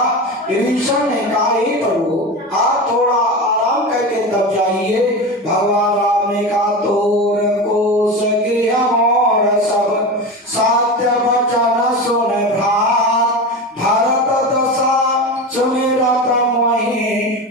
विभीषण ने कहा हे प्रभु आप थोड़ा आराम करके तब जाइए। भगवान राम ने कहा तोर कोस गृह मोर सब सत्य वचन सुन भ्रात, भरत दशा सुमिरत मोहि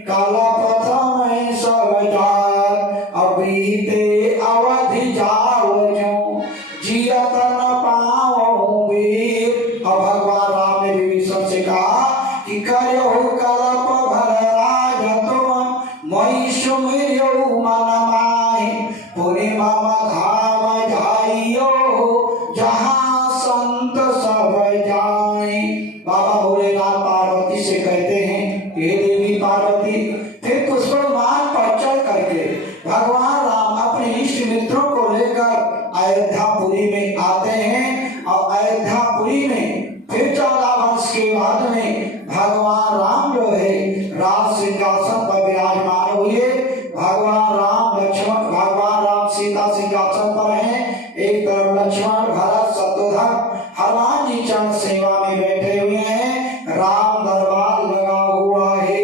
कलप समय सब जात, अबीते अवधि जाओ जो जियत न पाओ वीर। और भगवान राम ने विभीषण से कहा कि करो कलप भर राज तुम मोहि सुमिरो मन माहि, पुनि मम धाम जाइयो जहाँ संत सब जाए। बाबा भोलेनाथ पार्वती से कहते हैं हे देवी पार्वती, फिर पुष्पमान पर चढ़ करके भगवान राम अपने इष्ट मित्रों को लेकर अयोध्यापुरी में आते हैं और अयोध्यापुरी में फिर 14 वर्ष के बाद में भगवान राम जो है राज सिंहासन पर विराजमान हुए। भगवान राम सीता सिंहासन पर हैं, एक तरफ लक्ष्मण भरत शत्रुघ्न हनुमान जी चरण सेवा में बैठे हुए हैं। राम दरबार लगा हुआ है,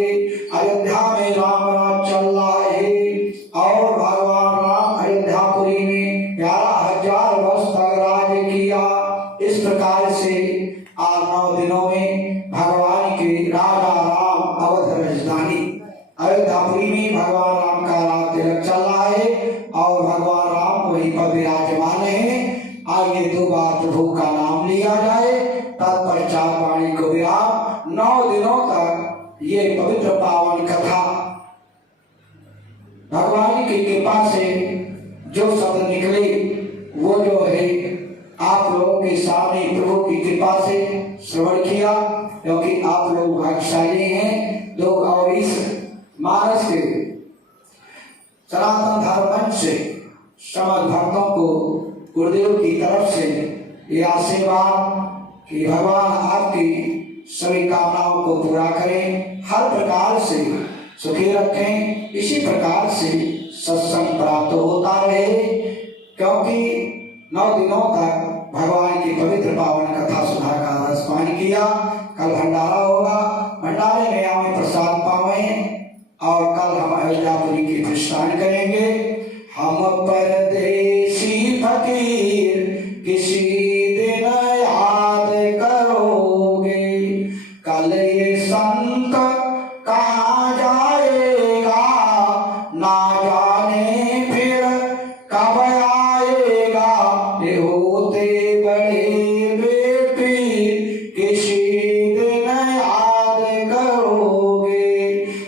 अयोध्या में राम राज चल रहा है और भगवान राम अयोध्यापुरी में 11,000 वर्ष तक राज किया। इस प्रकार से 8-9 दिनों में भगवान के राजा राम अवध राजधानी अयोध्यापुरी में भगवान राम का राज तिलक चल रहा है और भगवान राम वहीं पर विराजमान है। आइए 2 बार प्रभु का नाम लिया जाए, तत्पश्चात वाणी को विराम। 9 दिनों तक ये पवित्र पावन कथा भगवान की कृपा से जो शब्द निकले वो जो है आप लोगों के सामने प्रभु की कृपा से श्रवण किया, क्योंकि आप लोग भाग्यशाली हैं लोग और इस मानस के सनातन धर्म मंच से समस्त भक्तों को गुरुदेव की तरफ से ये आशीर्वाद कि भगवान आपकी सभी कामनाओं को पूरा करें, हर प्रकार से सुखी रखें। इसी प्रकार से सत्संग प्राप्त होता रहे, क्योंकि 9 दिनों तक भगवान की पवित्र पावन कथा सुधा का रसपान किया। कल भंडारा होगा, भंडारे में हमें प्रसाद पावें और कल हम अयोध्यापुरी की प्रस्थान करेंगे। हम परदेसी फकीर किसी दिन याद करोगे, कल ये संत कहाँ जाएगा, ना जाने फिर कब आएगा। ये होते बड़े बेटी किसी दिन याद करोगे।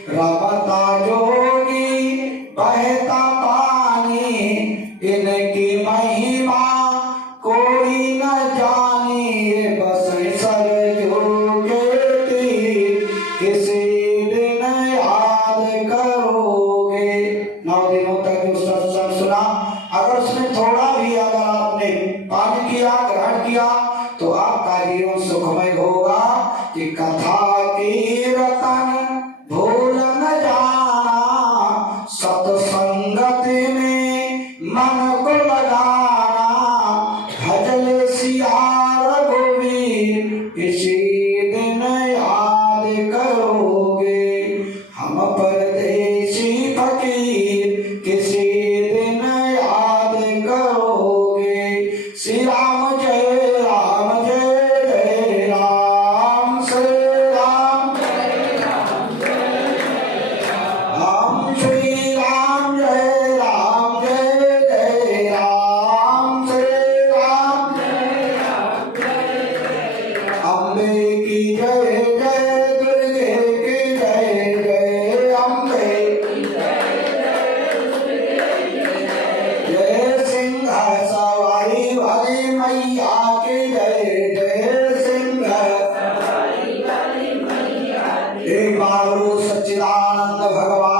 रमता जोगी बहता पानी, इनकी महिमा कोई न जानी। ये बस सरजू के तीर किसी दिन याद करोगे। 9 दिनों तक जो सत्संग सुना, अगर उसमें थोड़ा भी अगर आपने पान किया, ग्रहण किया, तो आपका जीवन सुखमय होगा। कि कथा कीर्तन भूल न जाना, सत्संगति में मन को लगाना। भजल सिया रघुवीर इसी दिन याद करोगे। हम परदेसी फकीर किसी दिन याद करोगे। श्री राम जय राम जय जय राम, श्री राम राम, श्री राम जय राम जय जय राम, श्री राम। अम्बे की जय जय, दुर्गे की जय जय, अम्बे जय सिंह सवारी वाली मैया की जय जय सिंह। एक बार सच्चिदानंद भगवान